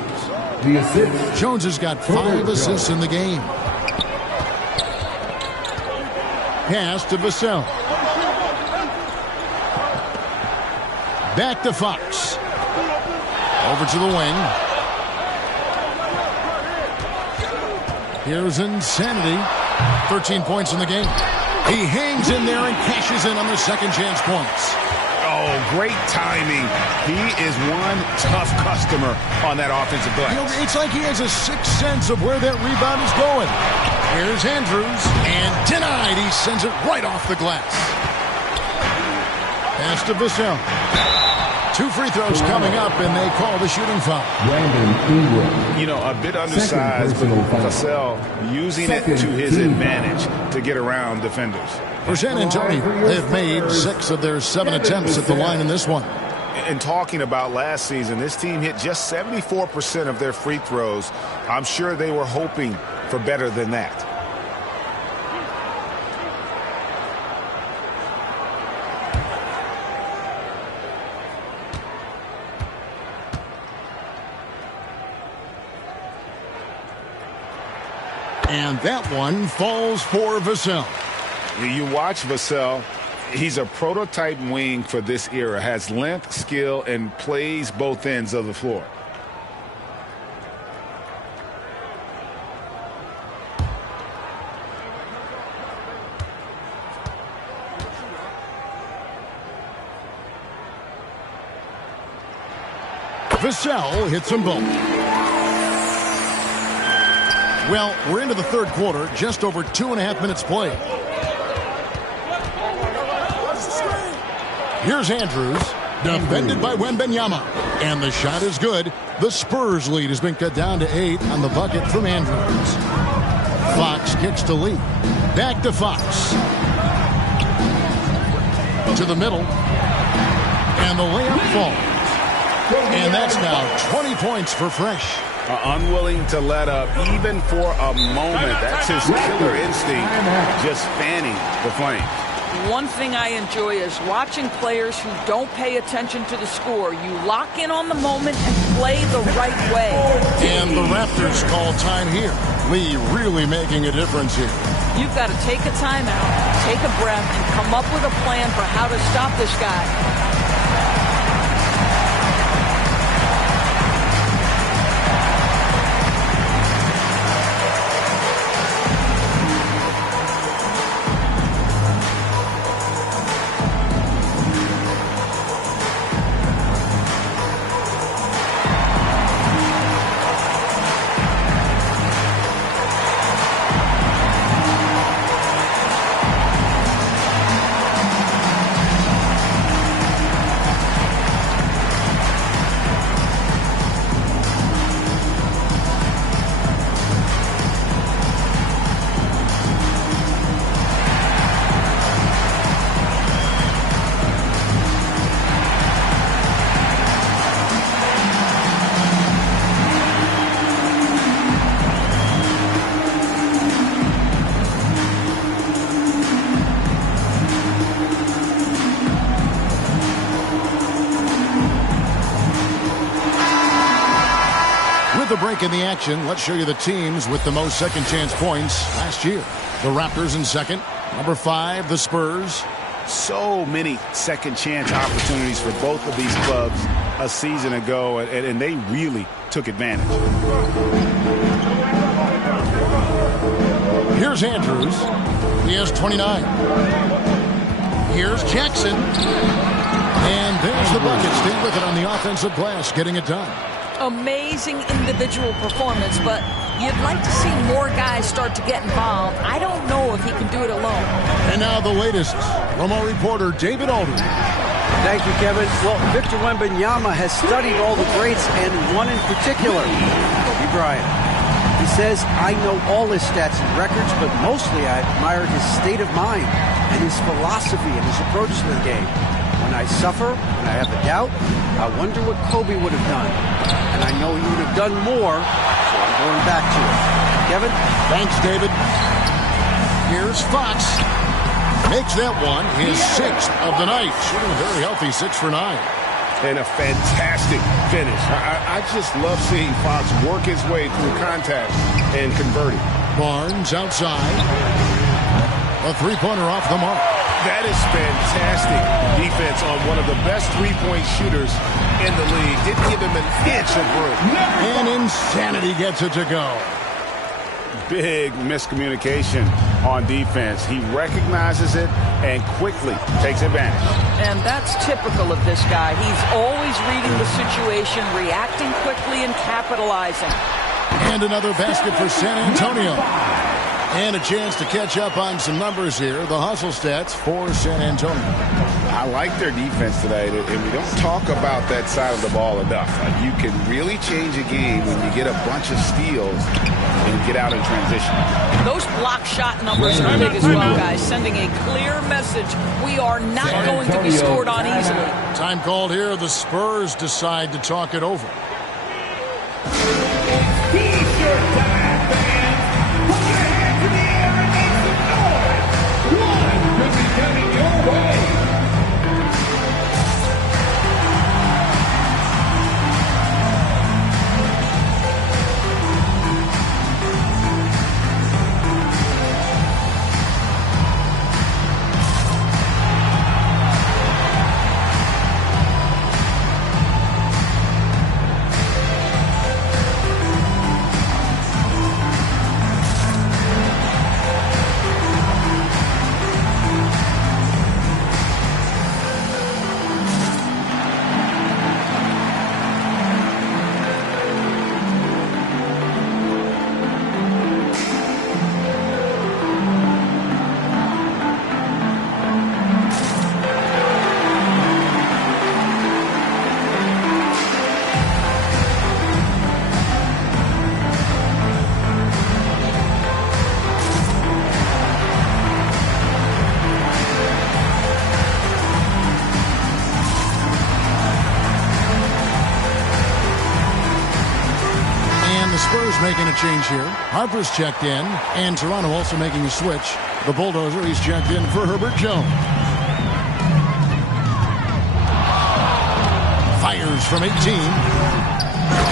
The assist. Jones has got 5 assists in the game. Pass to Vassell. Back to Fox. Over to the wing. Here's Insanity. 13 points in the game. He hangs in there and cashes in on the second chance points. Oh, great timing. He is one tough customer on that offensive glass. You know, it's like he has a sixth sense of where that rebound is going. Here's Andrews, and denied. He sends it right off the glass. Pass to Vassell. 2 free throws coming up, and they call the shooting foul. You know, a bit undersized, but Vassell using it to his advantage to get around defenders. For San Antonio, they've made 6 of their 7 attempts at the line in this one. And talking about last season, this team hit just 74% of their free throws. I'm sure they were hoping for better than that. And that one falls for Vassell. You watch Vassell. He's a prototype wing for this era. Has length, skill, and plays both ends of the floor. Vassell hits them both. Well, we're into the third quarter, just over 2.5 minutes played. Here's Andrews, defended by Wembanyama, and the shot is good. The Spurs lead has been cut down to 8 on the bucket from Andrews. Fox kicks to Lee. Back to Fox. To the middle. And the layup falls. And that's now 20 points for Fresh. Unwilling to let up even for a moment. That's his killer instinct, just fanning the flames. One thing I enjoy is watching players who don't pay attention to the score. You lock in on the moment and play the right way. And the Raptors call time here. Lee really making a difference here. You've got to take a timeout, take a breath, and come up with a plan for how to stop this guy. With a break in the action, let's show you the teams with the most second chance points last year. The Raptors in second. Number 5, the Spurs. So many second chance opportunities for both of these clubs a season ago, and they really took advantage. Here's Andrews. He has 29. Here's Jackson. And there's the bucket. Stay with it on the offensive glass, getting it done. Amazing individual performance, but you'd like to see more guys start to get involved. I don't know if he can do it alone. And now the latest from our reporter, David Aldridge. Thank you, Kevin. Well, Victor Wembanyama has studied all the greats, and one in particular, Kobe Bryant. He says, I know all his stats and records, but mostly I admired his state of mind and his philosophy and his approach to the game. When I suffer, when I have a doubt, I wonder what Kobe would have done. And I know he would have done more, so I'm going back to it. Kevin? Thanks, David. Here's Fox. Makes that one his 6th of the night. Shooting a very healthy 6 for 9. And a fantastic finish. I just love seeing Fox work his way through contact and converting. Barnes outside. A three-pointer off the mark. That is fantastic defense on one of the best three-point shooters in the league. Didn't give him an inch of room. And Insanity gets it to go. Big miscommunication on defense. He recognizes it and quickly takes advantage. And that's typical of this guy. He's always reading the situation, reacting quickly, and capitalizing. And another basket for San Antonio. And a chance to catch up on some numbers here. The hustle stats for San Antonio. I like their defense today, and we don't talk about that side of the ball enough. You can really change a game when you get a bunch of steals and get out in transition. Those block shot numbers are big as well, guys, sending a clear message. We are not going to be scored on easily. Time called here. The Spurs decide to talk it over. T-shirt time, fans. Put your hands in the air and make some noise. One could be coming your way. Making a change here. Harper's checked in, and Toronto also making a switch. The Bulldozer, he's checked in for Herbert Jones. Fires from 18.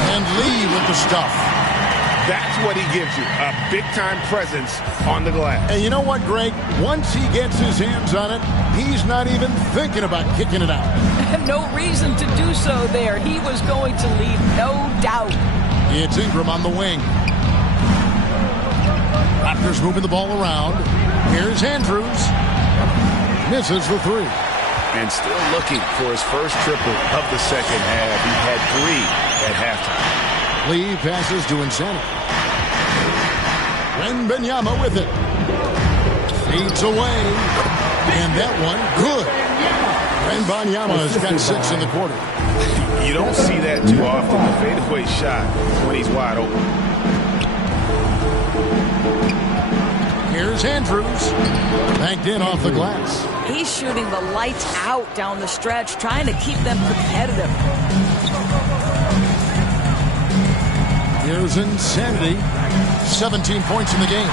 And Lee with the stuff. That's what he gives you, a big-time presence on the glass. And you know what, Greg? Once he gets his hands on it, he's not even thinking about kicking it out. No reason to do so there. He was going to leave, no doubt. It's Ingram on the wing. Raptors moving the ball around. Here's Andrews. Misses the three. And still looking for his first triple of the second half. He had 3 at halftime. Lee passes to Insanity. Wembanyama with it. Feeds away. And that one, good. Wembanyama has got 6 in the quarter. You don't see that too often, the fadeaway shot when he's wide open. Here's Andrews. Banked in off the glass. He's shooting the lights out down the stretch, trying to keep them competitive. Here's Insanity. 17 points in the game.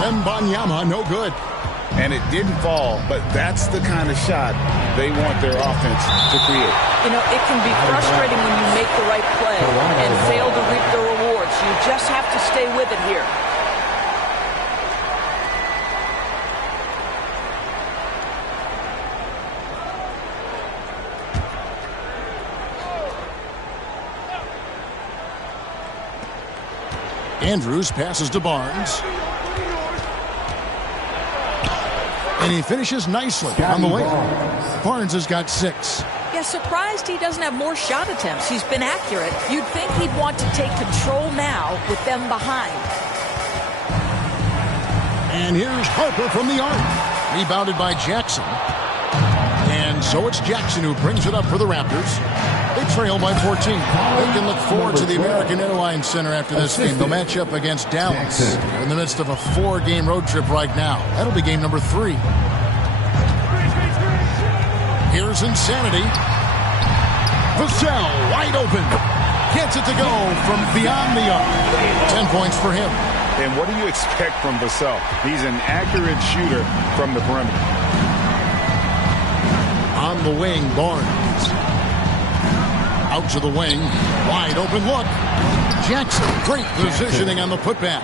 Wembanyama, no good. And it didn't fall, but that's the kind of shot they want their offense to create. You know, it can be frustrating when you make the right play and fail to reap the rewards. You just have to stay with it here. Andrews passes to Barnes. And he finishes nicely on the way. Barnes has got 6. Yeah, surprised he doesn't have more shot attempts. He's been accurate. You'd think he'd want to take control now with them behind. And here's Harper from the arc. Rebounded by Jackson. And so it's Jackson who brings it up for the Raptors. They trail by 14. They can look forward to the American Airlines Center after this game. They'll match up against Dallas. They're in the midst of a 4-game road trip right now. That'll be game number 3. Here's Insanity. Vassell wide open. Gets it to go from beyond the arc. 10 points for him. And what do you expect from Vassell? He's an accurate shooter from the perimeter. On the wing, Barnes. Out to the wing. Wide open look. Jackson, great positioning on the putback.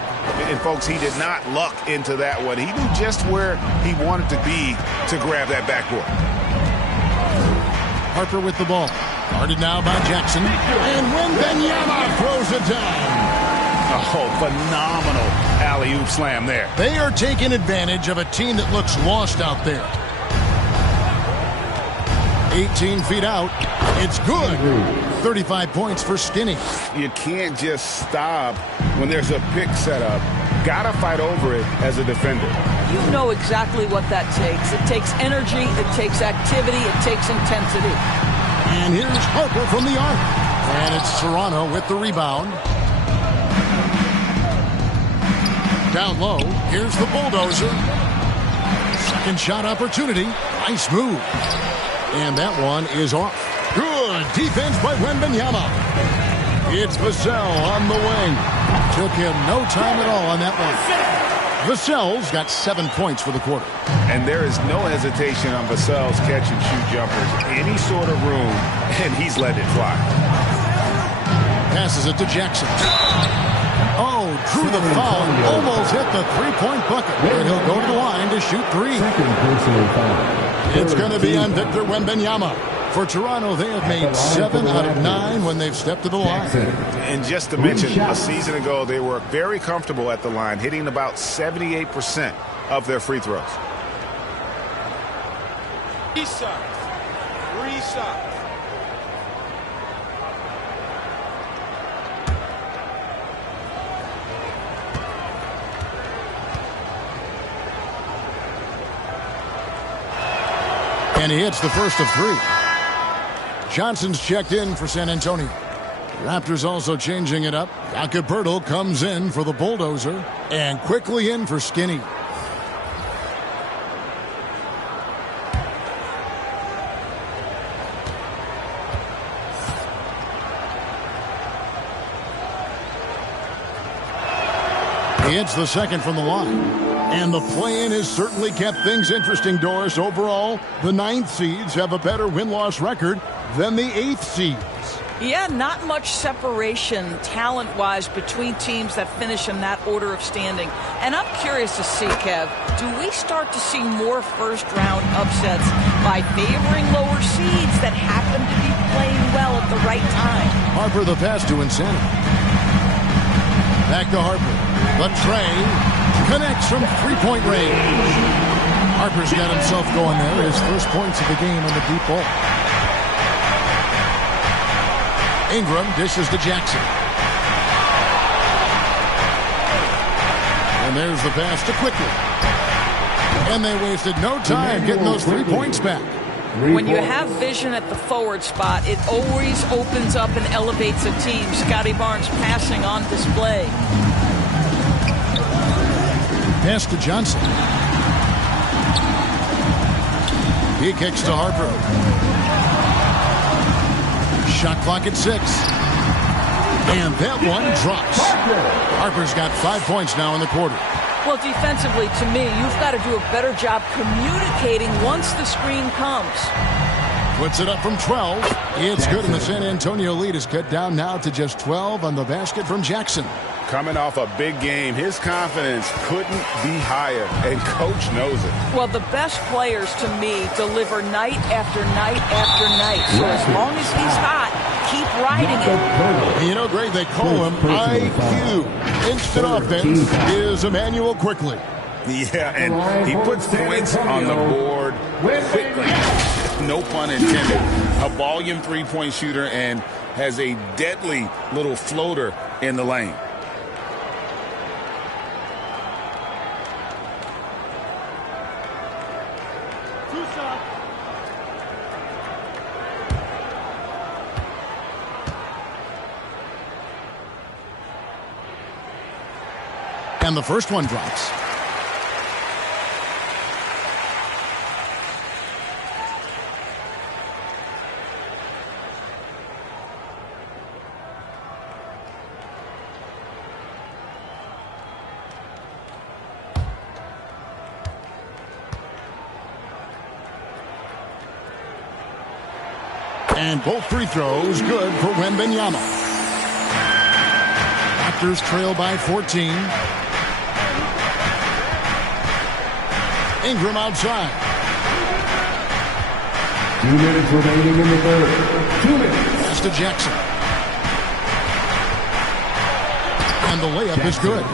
And, folks, he did not luck into that one. He knew just where he wanted to be to grab that backboard. Harper with the ball. Guarded now by Jackson. And Wembanyama throws it down. Oh, phenomenal alley-oop slam there. They are taking advantage of a team that looks lost out there. 18 feet out. It's good. 35 points for Skinny. You can't just stop when there's a pick set up. Gotta fight over it as a defender. You know exactly what that takes. It takes energy, it takes activity, it takes intensity. And here's Harper from the arc. And it's Toronto with the rebound. Down low, here's the bulldozer. Second shot opportunity. Nice move. And that one is off. Good defense by Wembanyama. It's Vassell on the wing. Took him no time at all on that one. Vassell's got 7 points for the quarter. And there is no hesitation on Vassell's catch-and-shoot jumpers. Any sort of room, and he's let it fly. Passes it to Jackson. Oh, drew the foul. Almost hit the three-point bucket. And he'll go to the line to shoot 3. It's going to be on Victor Wembanyama. For Toronto, they have made 7 out of 9 when they've stepped to the line. And just to mention, a season ago, they were very comfortable at the line, hitting about 78% of their free throws. East side. 3 shots. And he hits the first of 3. Johnson's checked in for San Antonio. Raptors also changing it up. Jakob Poeltl comes in for the bulldozer and quickly in for Skinny. He hits the second from the line. And the play-in has certainly kept things interesting, Doris. Overall, the 9th seeds have a better win-loss record than the 8th seeds. Yeah, not much separation talent-wise between teams that finish in that order of standing. And I'm curious to see, Kev, do we start to see more first-round upsets by favoring lower seeds that happen to be playing well at the right time? Harper the pass to Insanity. Back to Harper. The tray connects from three-point range. Harper's got himself going there. His first points of the game on the deep ball. Ingram dishes to Jackson. And there's the pass to Quickly. And they wasted no time getting those 3 points back. When you have vision at the forward spot, it always opens up and elevates a team. Scotty Barnes passing on display. Pass to Johnson. He kicks to Harper. Shot clock at 6. And that one drops. Harper's got 5 points now in the quarter. Well, defensively, to me, you've got to do a better job communicating once the screen comes. Puts it up from 12. It's good, and the San Antonio lead is cut down now to just 12 on the basket from Jackson. Coming off a big game, his confidence couldn't be higher, and Coach knows it. Well, the best players, to me, deliver night after night after night. So as long as he's hot, keep riding it. You know, Greg, they call him IQ. Instant offense is Emmanuel Quickly. Yeah, and he puts points on the board quickly. No pun intended. A volume three-point shooter and has a deadly little floater in the lane. And the first one drops. And both free throws good for Wembanyama. Raptors trail by 14. Ingram outside. 2 minutes remaining in the third. 2 minutes. Pass to Jackson. And the layup is good.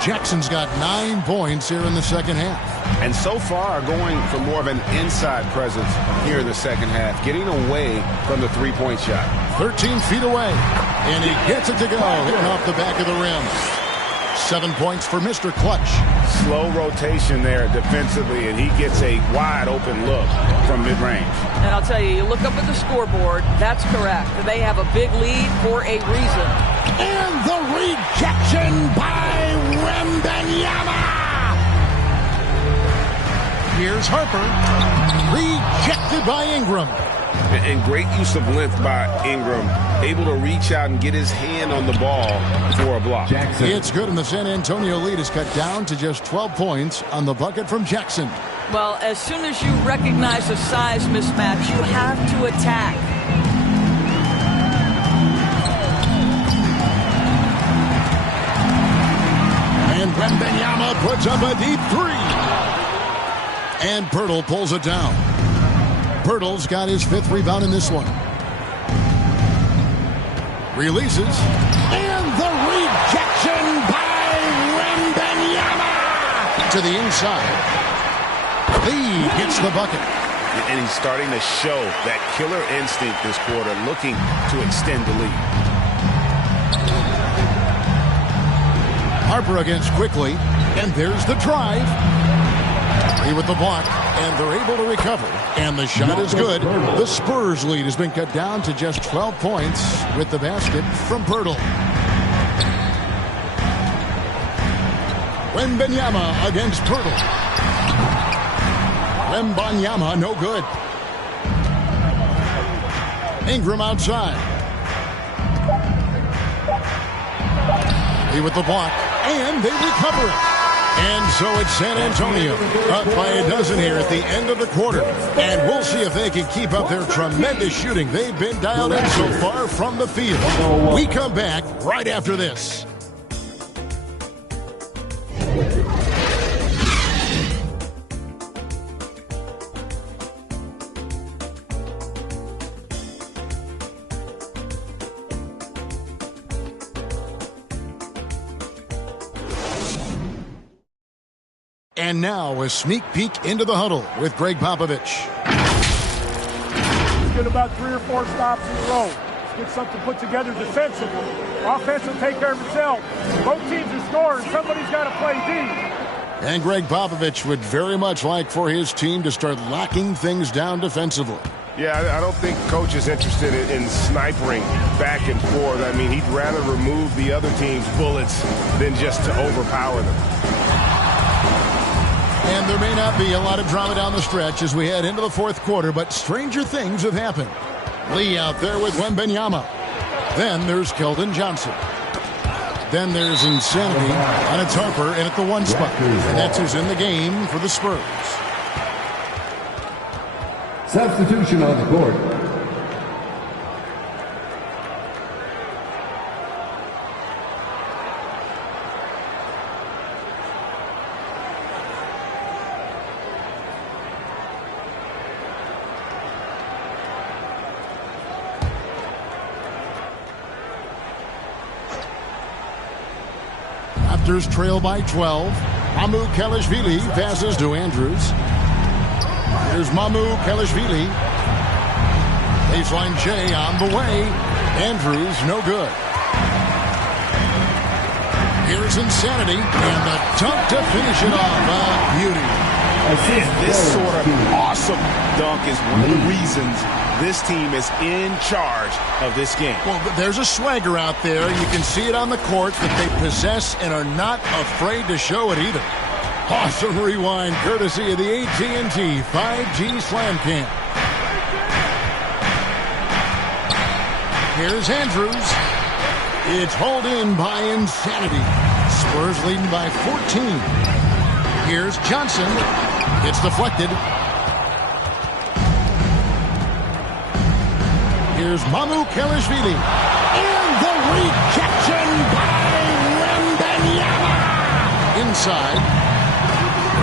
Jackson's got 9 points here in the second half. And so far going for more of an inside presence here in the second half, getting away from the three-point shot. 13 feet away. And he gets it to go, hitting off the back of the rim. 7 points for Mr. Clutch. Slow rotation there defensively, and he gets a wide open look from mid-range. And I'll tell you, you look up at the scoreboard, that's correct. They have a big lead for a reason. And the rejection by Wembanyama. Here's Harper. Rejected by Ingram. And great use of length by Ingram. Able to reach out and get his hand on the ball for a block. Jackson. It's good, and the San Antonio lead is cut down to just 12 points on the bucket from Jackson. Well, as soon as you recognize a size mismatch, you have to attack. And Wembanyama puts up a deep three. And Pirtle pulls it down. Pirtle's got his 5th rebound in this one. Releases. And the rejection by Wembanyama. To the inside. Lee gets the bucket. And he's starting to show that killer instinct this quarter, looking to extend the lead. Harper against Quickly. And there's the drive. Lee with the block. And they're able to recover. And the shot is good. The Spurs lead has been cut down to just 12 points with the basket from Pirtle. Wembanyama against Pirtle. Wembanyama, no good. Ingram outside. He with the block. And they recover it. And so it's San Antonio up by a dozen here at the end of the quarter. And we'll see if they can keep up their tremendous shooting. They've been dialed in so far from the field. We come back right after this. And now a sneak peek into the huddle with Greg Popovich. Let's get about 3 or 4 stops in a row. Let's get something put together defensively. Offense will take care of itself. Both teams are scoring. Somebody's got to play D. And Greg Popovich would very much like for his team to start locking things down defensively. Yeah, I don't think coach is interested in snipering back and forth. I mean, he'd rather remove the other team's bullets than just to overpower them. And there may not be a lot of drama down the stretch as we head into the fourth quarter, but stranger things have happened. Lee out there with Wembanyama. Then there's Keldon Johnson. Then there's Insanity, and it's Harper in at the 1 spot. And that's who's in the game for the Spurs. Substitution on the court. Raptors trail by 12. Mamu Kelishvili passes to Andrews. Here's Mamu Kelishvili. Baseline J on the way. Andrews, no good. Here's Insanity, and the dunk to finish it off. Beauty. And this sort of awesome dunk is one of the reasons this team is in charge of this game. Well, there's a swagger out there. You can see it on the court that they possess and are not afraid to show it either. Awesome rewind courtesy of the AT&T 5G Slam Cam. Here's Andrews. It's hauled in by Insanity. Spurs leading by 14. Here's Johnson. It's deflected. Here's Mamu Kelishvili. And the rejection by Wembanyama. Inside.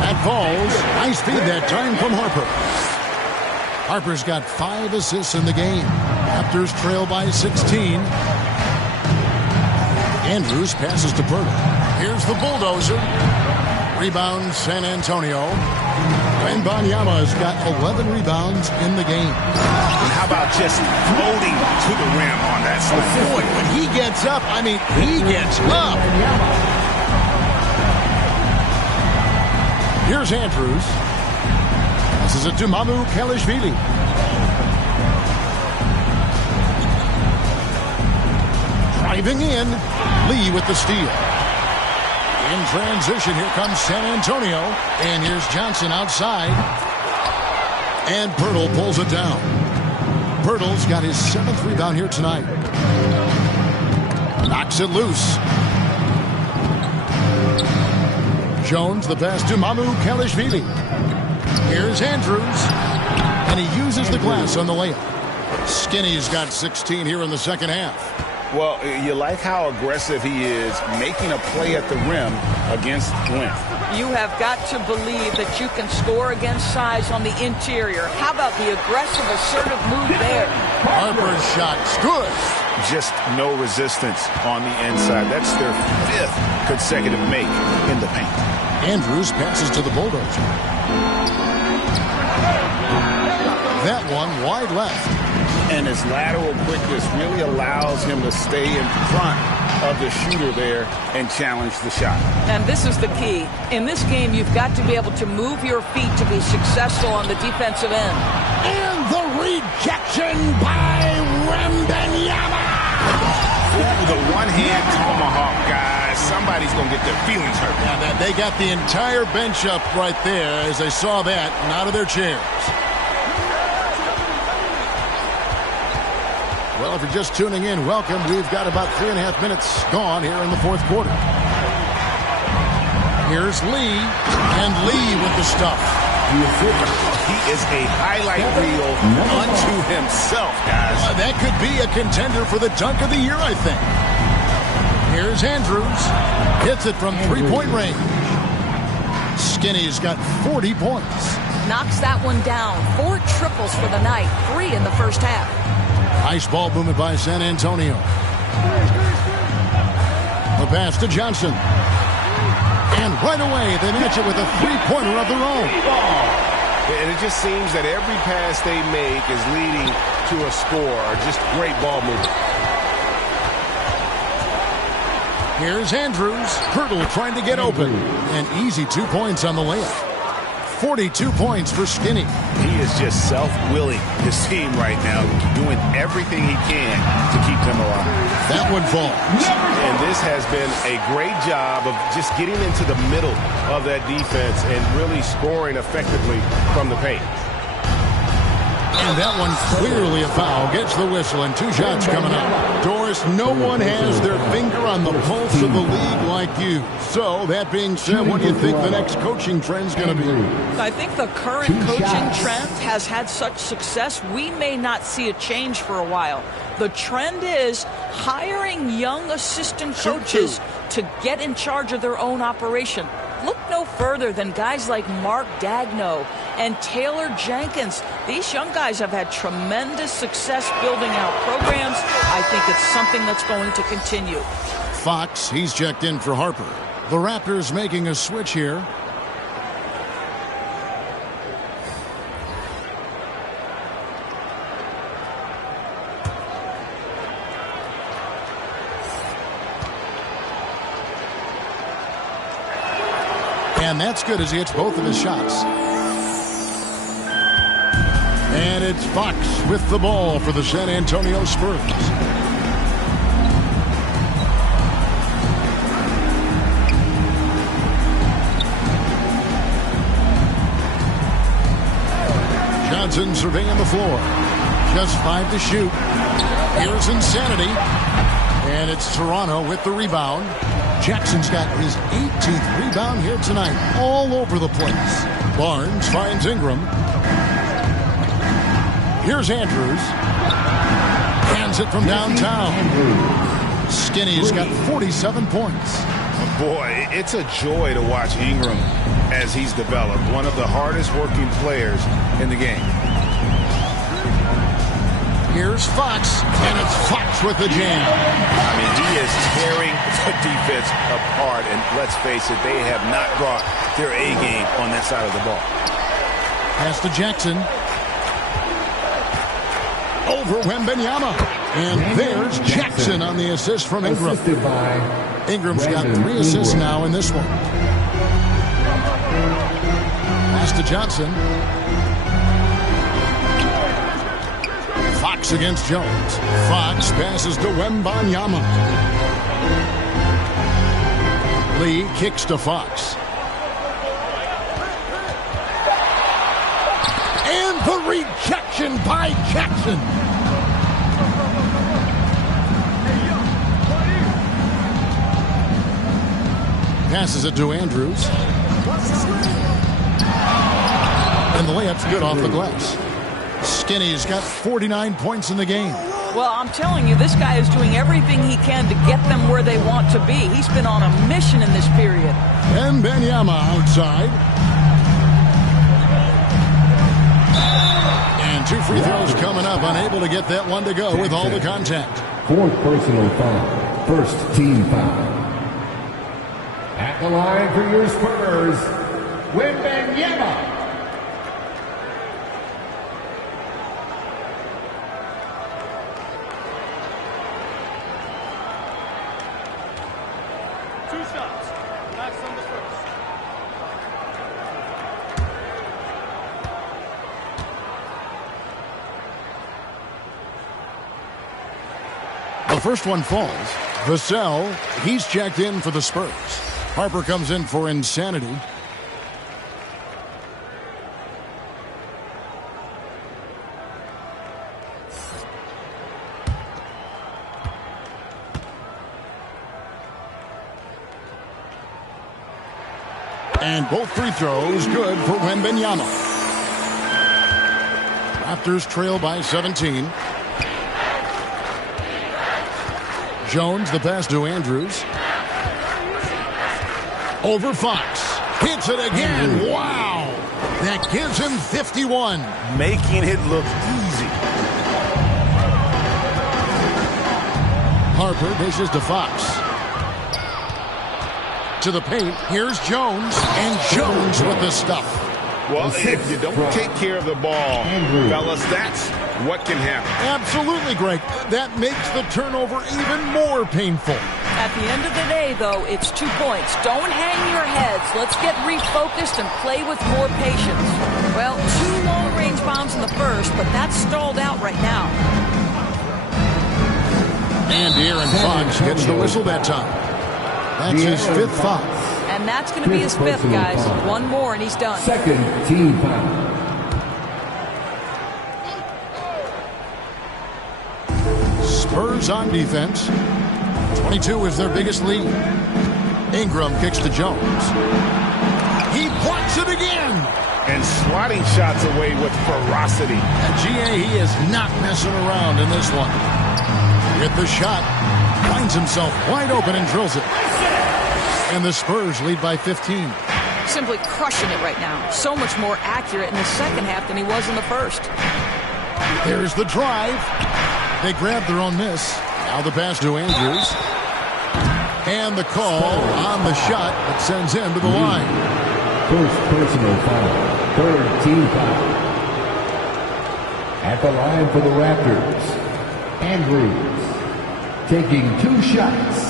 That falls. Nice feed that time from Harper. Harper's got 5 assists in the game. Raptors trail by 16. Andrews passes to Pirtle. Here's the bulldozer. Rebound San Antonio. Wembanyama's got 11 rebounds in the game. And how about just floating to the rim on that slide? Boy, when he gets up, I mean, he gets up. Here's Andrews. This is it to Mamu Kelishvili. Driving in, Lee with the steal. In transition, here comes San Antonio. And here's Johnson outside. And Pirtle pulls it down. Pirtle's got his 7th rebound here tonight. Knocks it loose. Jones, the pass to Mamu Kelishvili. Here's Andrews. And he uses the glass on the layup. Skinny's got 16 here in the second half. Well, you like how aggressive he is making a play at the rim against length. You have got to believe that you can score against size on the interior. How about the aggressive, assertive move there? Harper's shot's good. Just no resistance on the inside. That's their 5th consecutive make in the paint. Andrews passes to the bulldozer. That one wide left. And his lateral quickness really allows him to stay in front of the shooter there and challenge the shot. And this is the key. In this game, you've got to be able to move your feet to be successful on the defensive end. And the rejection by Wembanyama. The one-hand tomahawk, guys. Somebody's going to get their feelings hurt. Yeah, they got the entire bench up right there as they saw that and out of their chairs. Well, if you're just tuning in, welcome. We've got about 3.5 minutes gone here in the fourth quarter. Here's Lee, and Lee with the stuff. He is a highlight reel unto himself, guys. That could be a contender for the dunk of the year, I think. Here's Andrews. Hits it from three-point range. Skinny's got 40 points. Knocks that one down. 4 triples for the night. 3 in the first half. Nice ball movement by San Antonio. The pass to Johnson. And right away, they match it with a three-pointer of their own. And it just seems that every pass they make is leading to a score. Just great ball movement. Here's Andrews. Hurdle trying to get open. And easy 2 points on the layup. 42 points for Skinny. He is just self-willing, this team right now, doing everything he can to keep them alive. That one falls. And this has been a great job of just getting into the middle of that defense and really scoring effectively from the paint. And that one clearly a foul. Gets the whistle and 2 shots coming up. Doris, no one has their finger on the pulse of the league like you. So, that being said, what do you think the next coaching trend's going to be? I think the current coaching trend has had such success, we may not see a change for a while. The trend is hiring young assistant coaches to get in charge of their own operation. Look no further than guys like Mark Dagno and Taylor Jenkins. These young guys have had tremendous success building out programs. I think it's something that's going to continue. Fox, he's checked in for Harper. The Raptors making a switch here. And that's good as he hits both of his shots. And it's Fox with the ball for the San Antonio Spurs. Johnson surveying the floor. Just 5 to shoot. Here's Insanity. And it's Toronto with the rebound. Jackson's got his 18th rebound here tonight, all over the place. Barnes finds Ingram. Here's Andrews. Hands it from downtown. Skinny's got 47 points. Boy, it's a joy to watch Ingram as he's developed. One of the hardest working players in the game. Here's Fox, and it's Fox with the jam. I mean, he is tearing the defense apart, and let's face it, they have not brought their A game on that side of the ball. Pass to Jackson. Over Wembanyama. And there's Jackson on the assist from Ingram. Ingram's got 3 assists now in this one. Pass to Johnson. Fox against Jones. Fox passes to Wembanyama. Lee kicks to Fox. And the rejection by Jackson. Passes it to Andrews. And the layup's good off the glass. Skinny's got 49 points in the game. Well, I'm telling you, this guy is doing everything he can to get them where they want to be. He's been on a mission in this period. And Wembanyama outside. And 2 free throws coming up. Unable to get that one to go with all the contact. 4th personal foul. First team foul. At the line for your Spurs, Wembanyama. The first one falls. Vassell, he's checked in for the Spurs. Harper comes in for Insanity. And both free throws good for Wembanyama. Raptors trail by 17. Jones, the pass to Andrews. Over Fox. Hits it again. Wow. That gives him 51. Making it look easy. Harper dishes to Fox. To the paint. Here's Jones. And Jones with the stuff. Well, if you don't take care of the ball, fellas, that's what can happen. Absolutely, Greg. That makes the turnover even more painful. At the end of the day, though, it's 2 points. Don't hang your heads. Let's get refocused and play with more patience. Well, 2 long-range bombs in the first, but that's stalled out right now. And Aaron Fox gets the whistle that time. That's his 5th foul. And that's going to be his 5th, guys. 1 more and he's done. Second team foul. Spurs on defense. 22 is their biggest lead. Ingram kicks to Jones. He blocks it again. And swatting shots away with ferocity. And GA, he is not messing around in this one. Hit the shot. Finds himself wide open and drills it. And the Spurs lead by 15. Simply crushing it right now. So much more accurate in the second half than he was in the first. There's the drive. They grab their own miss. Now the pass to Andrews. And the call on the shot that sends him to the line. First personal foul. 3rd team foul. At the line for the Raptors, Andrews taking 2 shots.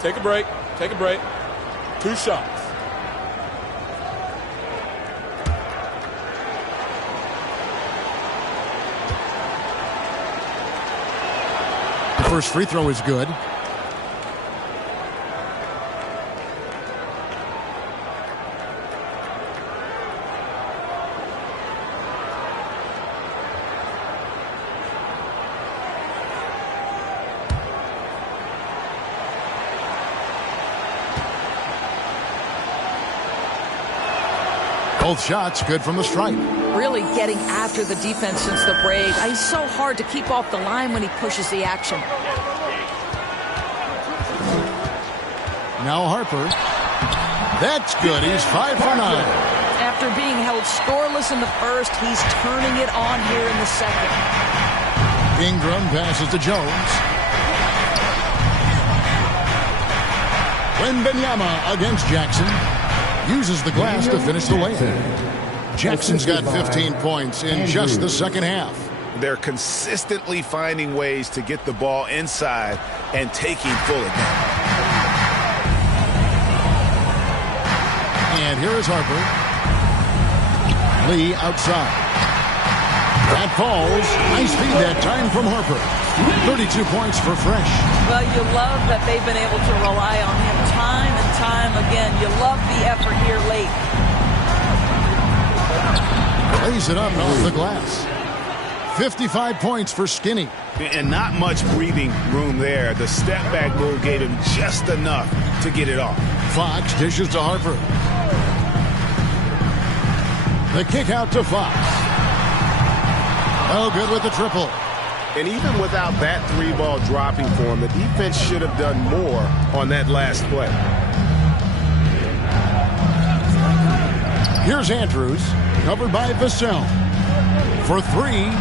Take a break. Take a break. 2 shots. The first free throw is good. Both shots good from the stripe. Really getting after the defense since the break. He's so hard to keep off the line when he pushes the action. Now Harper. That's good. He's 5 for 9. After being held scoreless in the first, he's turning it on here in the second. Ingram passes to Jones. Wembanyama against Jackson. Uses the glass to finish the layup. Jackson's got 15 points in just the second half. They're consistently finding ways to get the ball inside and taking full advantage. And here is Harper. Lee outside. That falls. Nice feed that time from Harper. 32 points for Fresh. Well, you love that they've been able to rely on him time and time again. You love the effort here late. Lays it up off the glass. 55 points for Skinny. And not much breathing room there. The step back move gave him just enough to get it off. Fox dishes to Harper. The kick out to Fox. Oh, good with the triple. And even without that 3-ball dropping for him, the defense should have done more on that last play. Here's Andrews, covered by Vassell. For 3.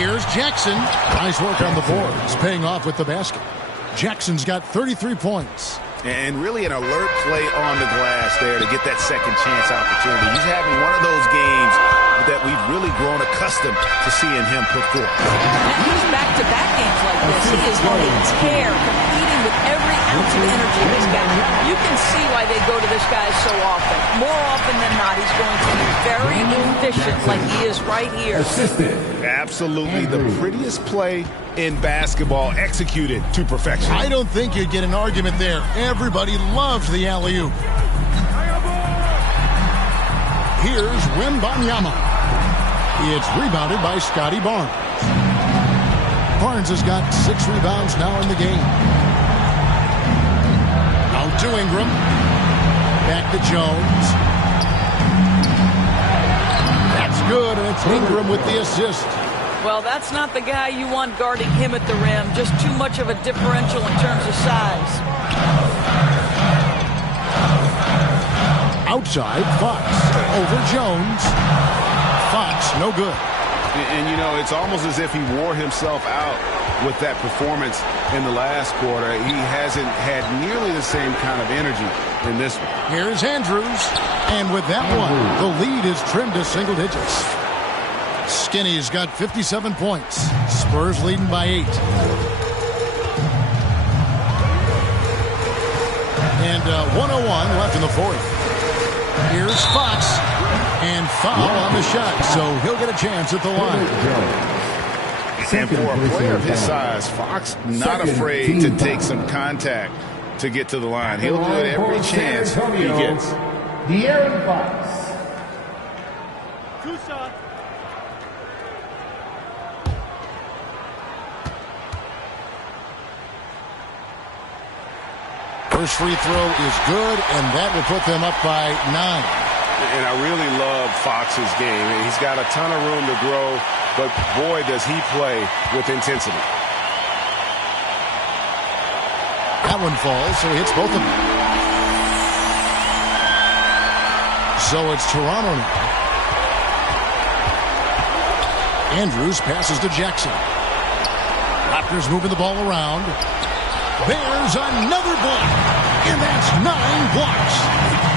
Here's Jackson. Nice work on the boards, paying off with the basket. Jackson's got 33 points. And really an alert play on the glass there to get that second chance opportunity. He's having one of those games that we've really grown accustomed to seeing him put forth. And he's back-to-back games like this. He is on a tear, competing with every ounce of energy he's got. You can see why they go to this guy so often. More often than not, he's going to be very efficient like he is right here. Absolutely the prettiest play in basketball, executed to perfection. I don't think you'd get an argument there. Everybody loves the alley-oop. Here's Wembanyama. It's rebounded by Scotty Barnes. Barnes has got 6 rebounds now in the game. Out to Ingram. Back to Jones. That's good, and it's Ingram with the assist. Well, that's not the guy you want guarding him at the rim. Just too much of a differential in terms of size. Outside, Fox over Jones. Fox, no good. And, you know, it's almost as if he wore himself out with that performance in the last quarter. He hasn't had nearly the same kind of energy in this one. Here's Andrews. And with that one, the lead is trimmed to single digits. Skinny's got 57 points. Spurs leading by 8. And 1:01 left in the fourth. Here's Fox. And foul on the shot, so he'll get a chance at the line. And for a player of his size, Fox not afraid to take some contact to get to the line. He'll do it every chance he gets. De'Aaron Fox. Tor Sa. First free throw is good, and that will put them up by 9. And I really love Fox's game. He's got a ton of room to grow, but boy, does he play with intensity. That one falls, so he hits both of them. So it's Toronto now. Andrews passes to Jackson. Raptors moving the ball around. There's another block, and that's 9 blocks.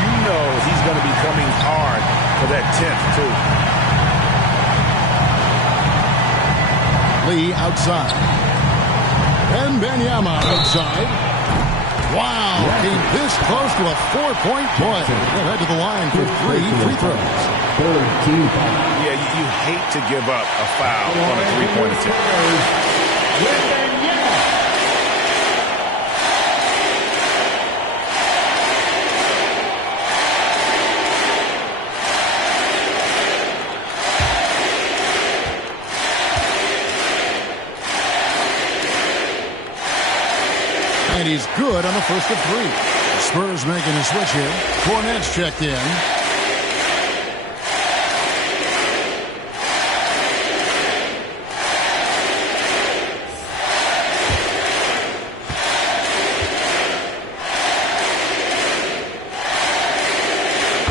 You know he's going to be coming hard for that 10th, too. Lee outside. And Wembanyama outside. Wow, came this close to a 4-point play. They'll head to the line for 3 free throws. Yeah, you hate to give up a foul on a three-point attempt. And he's good on the first of 3. The Spurs making a switch here. Fournette's checked in.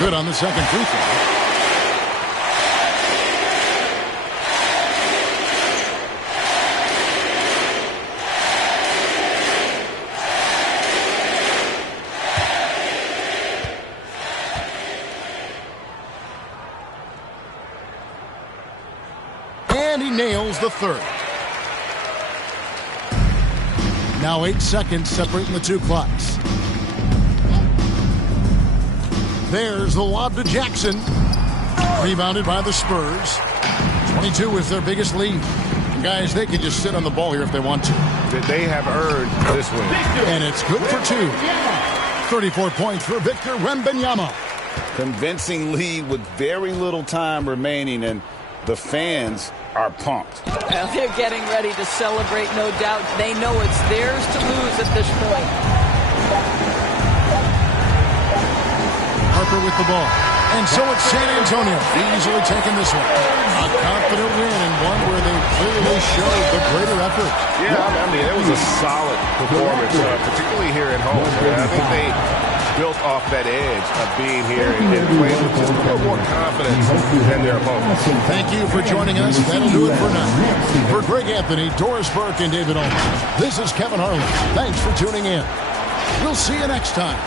Good on the second free throw. And he nails the third. Now 8 seconds separating the 2 clocks. There's the lob to Jackson. Rebounded by the Spurs. 22 is their biggest lead. And guys, they can just sit on the ball here if they want to. They have earned this win. And it's good for 2. 34 points for Victor Wembanyama. Convincing lead with very little time remaining, and the fans are pumped. Well, they're getting ready to celebrate, no doubt. They know it's theirs to lose at this point. Harper with the ball. And so it's San Antonio easily taking this one. A confident win, and one where they clearly showed the greater effort. Yeah, I mean, it was a solid performance, particularly here at home. I think they built off that edge of being here and playing with just a little more confidence than their opponents. Thank you for joining us. That'll do it for now. For Greg Anthony, Doris Burke, and David Olman, this is Kevin Harlan. Thanks for tuning in. We'll see you next time.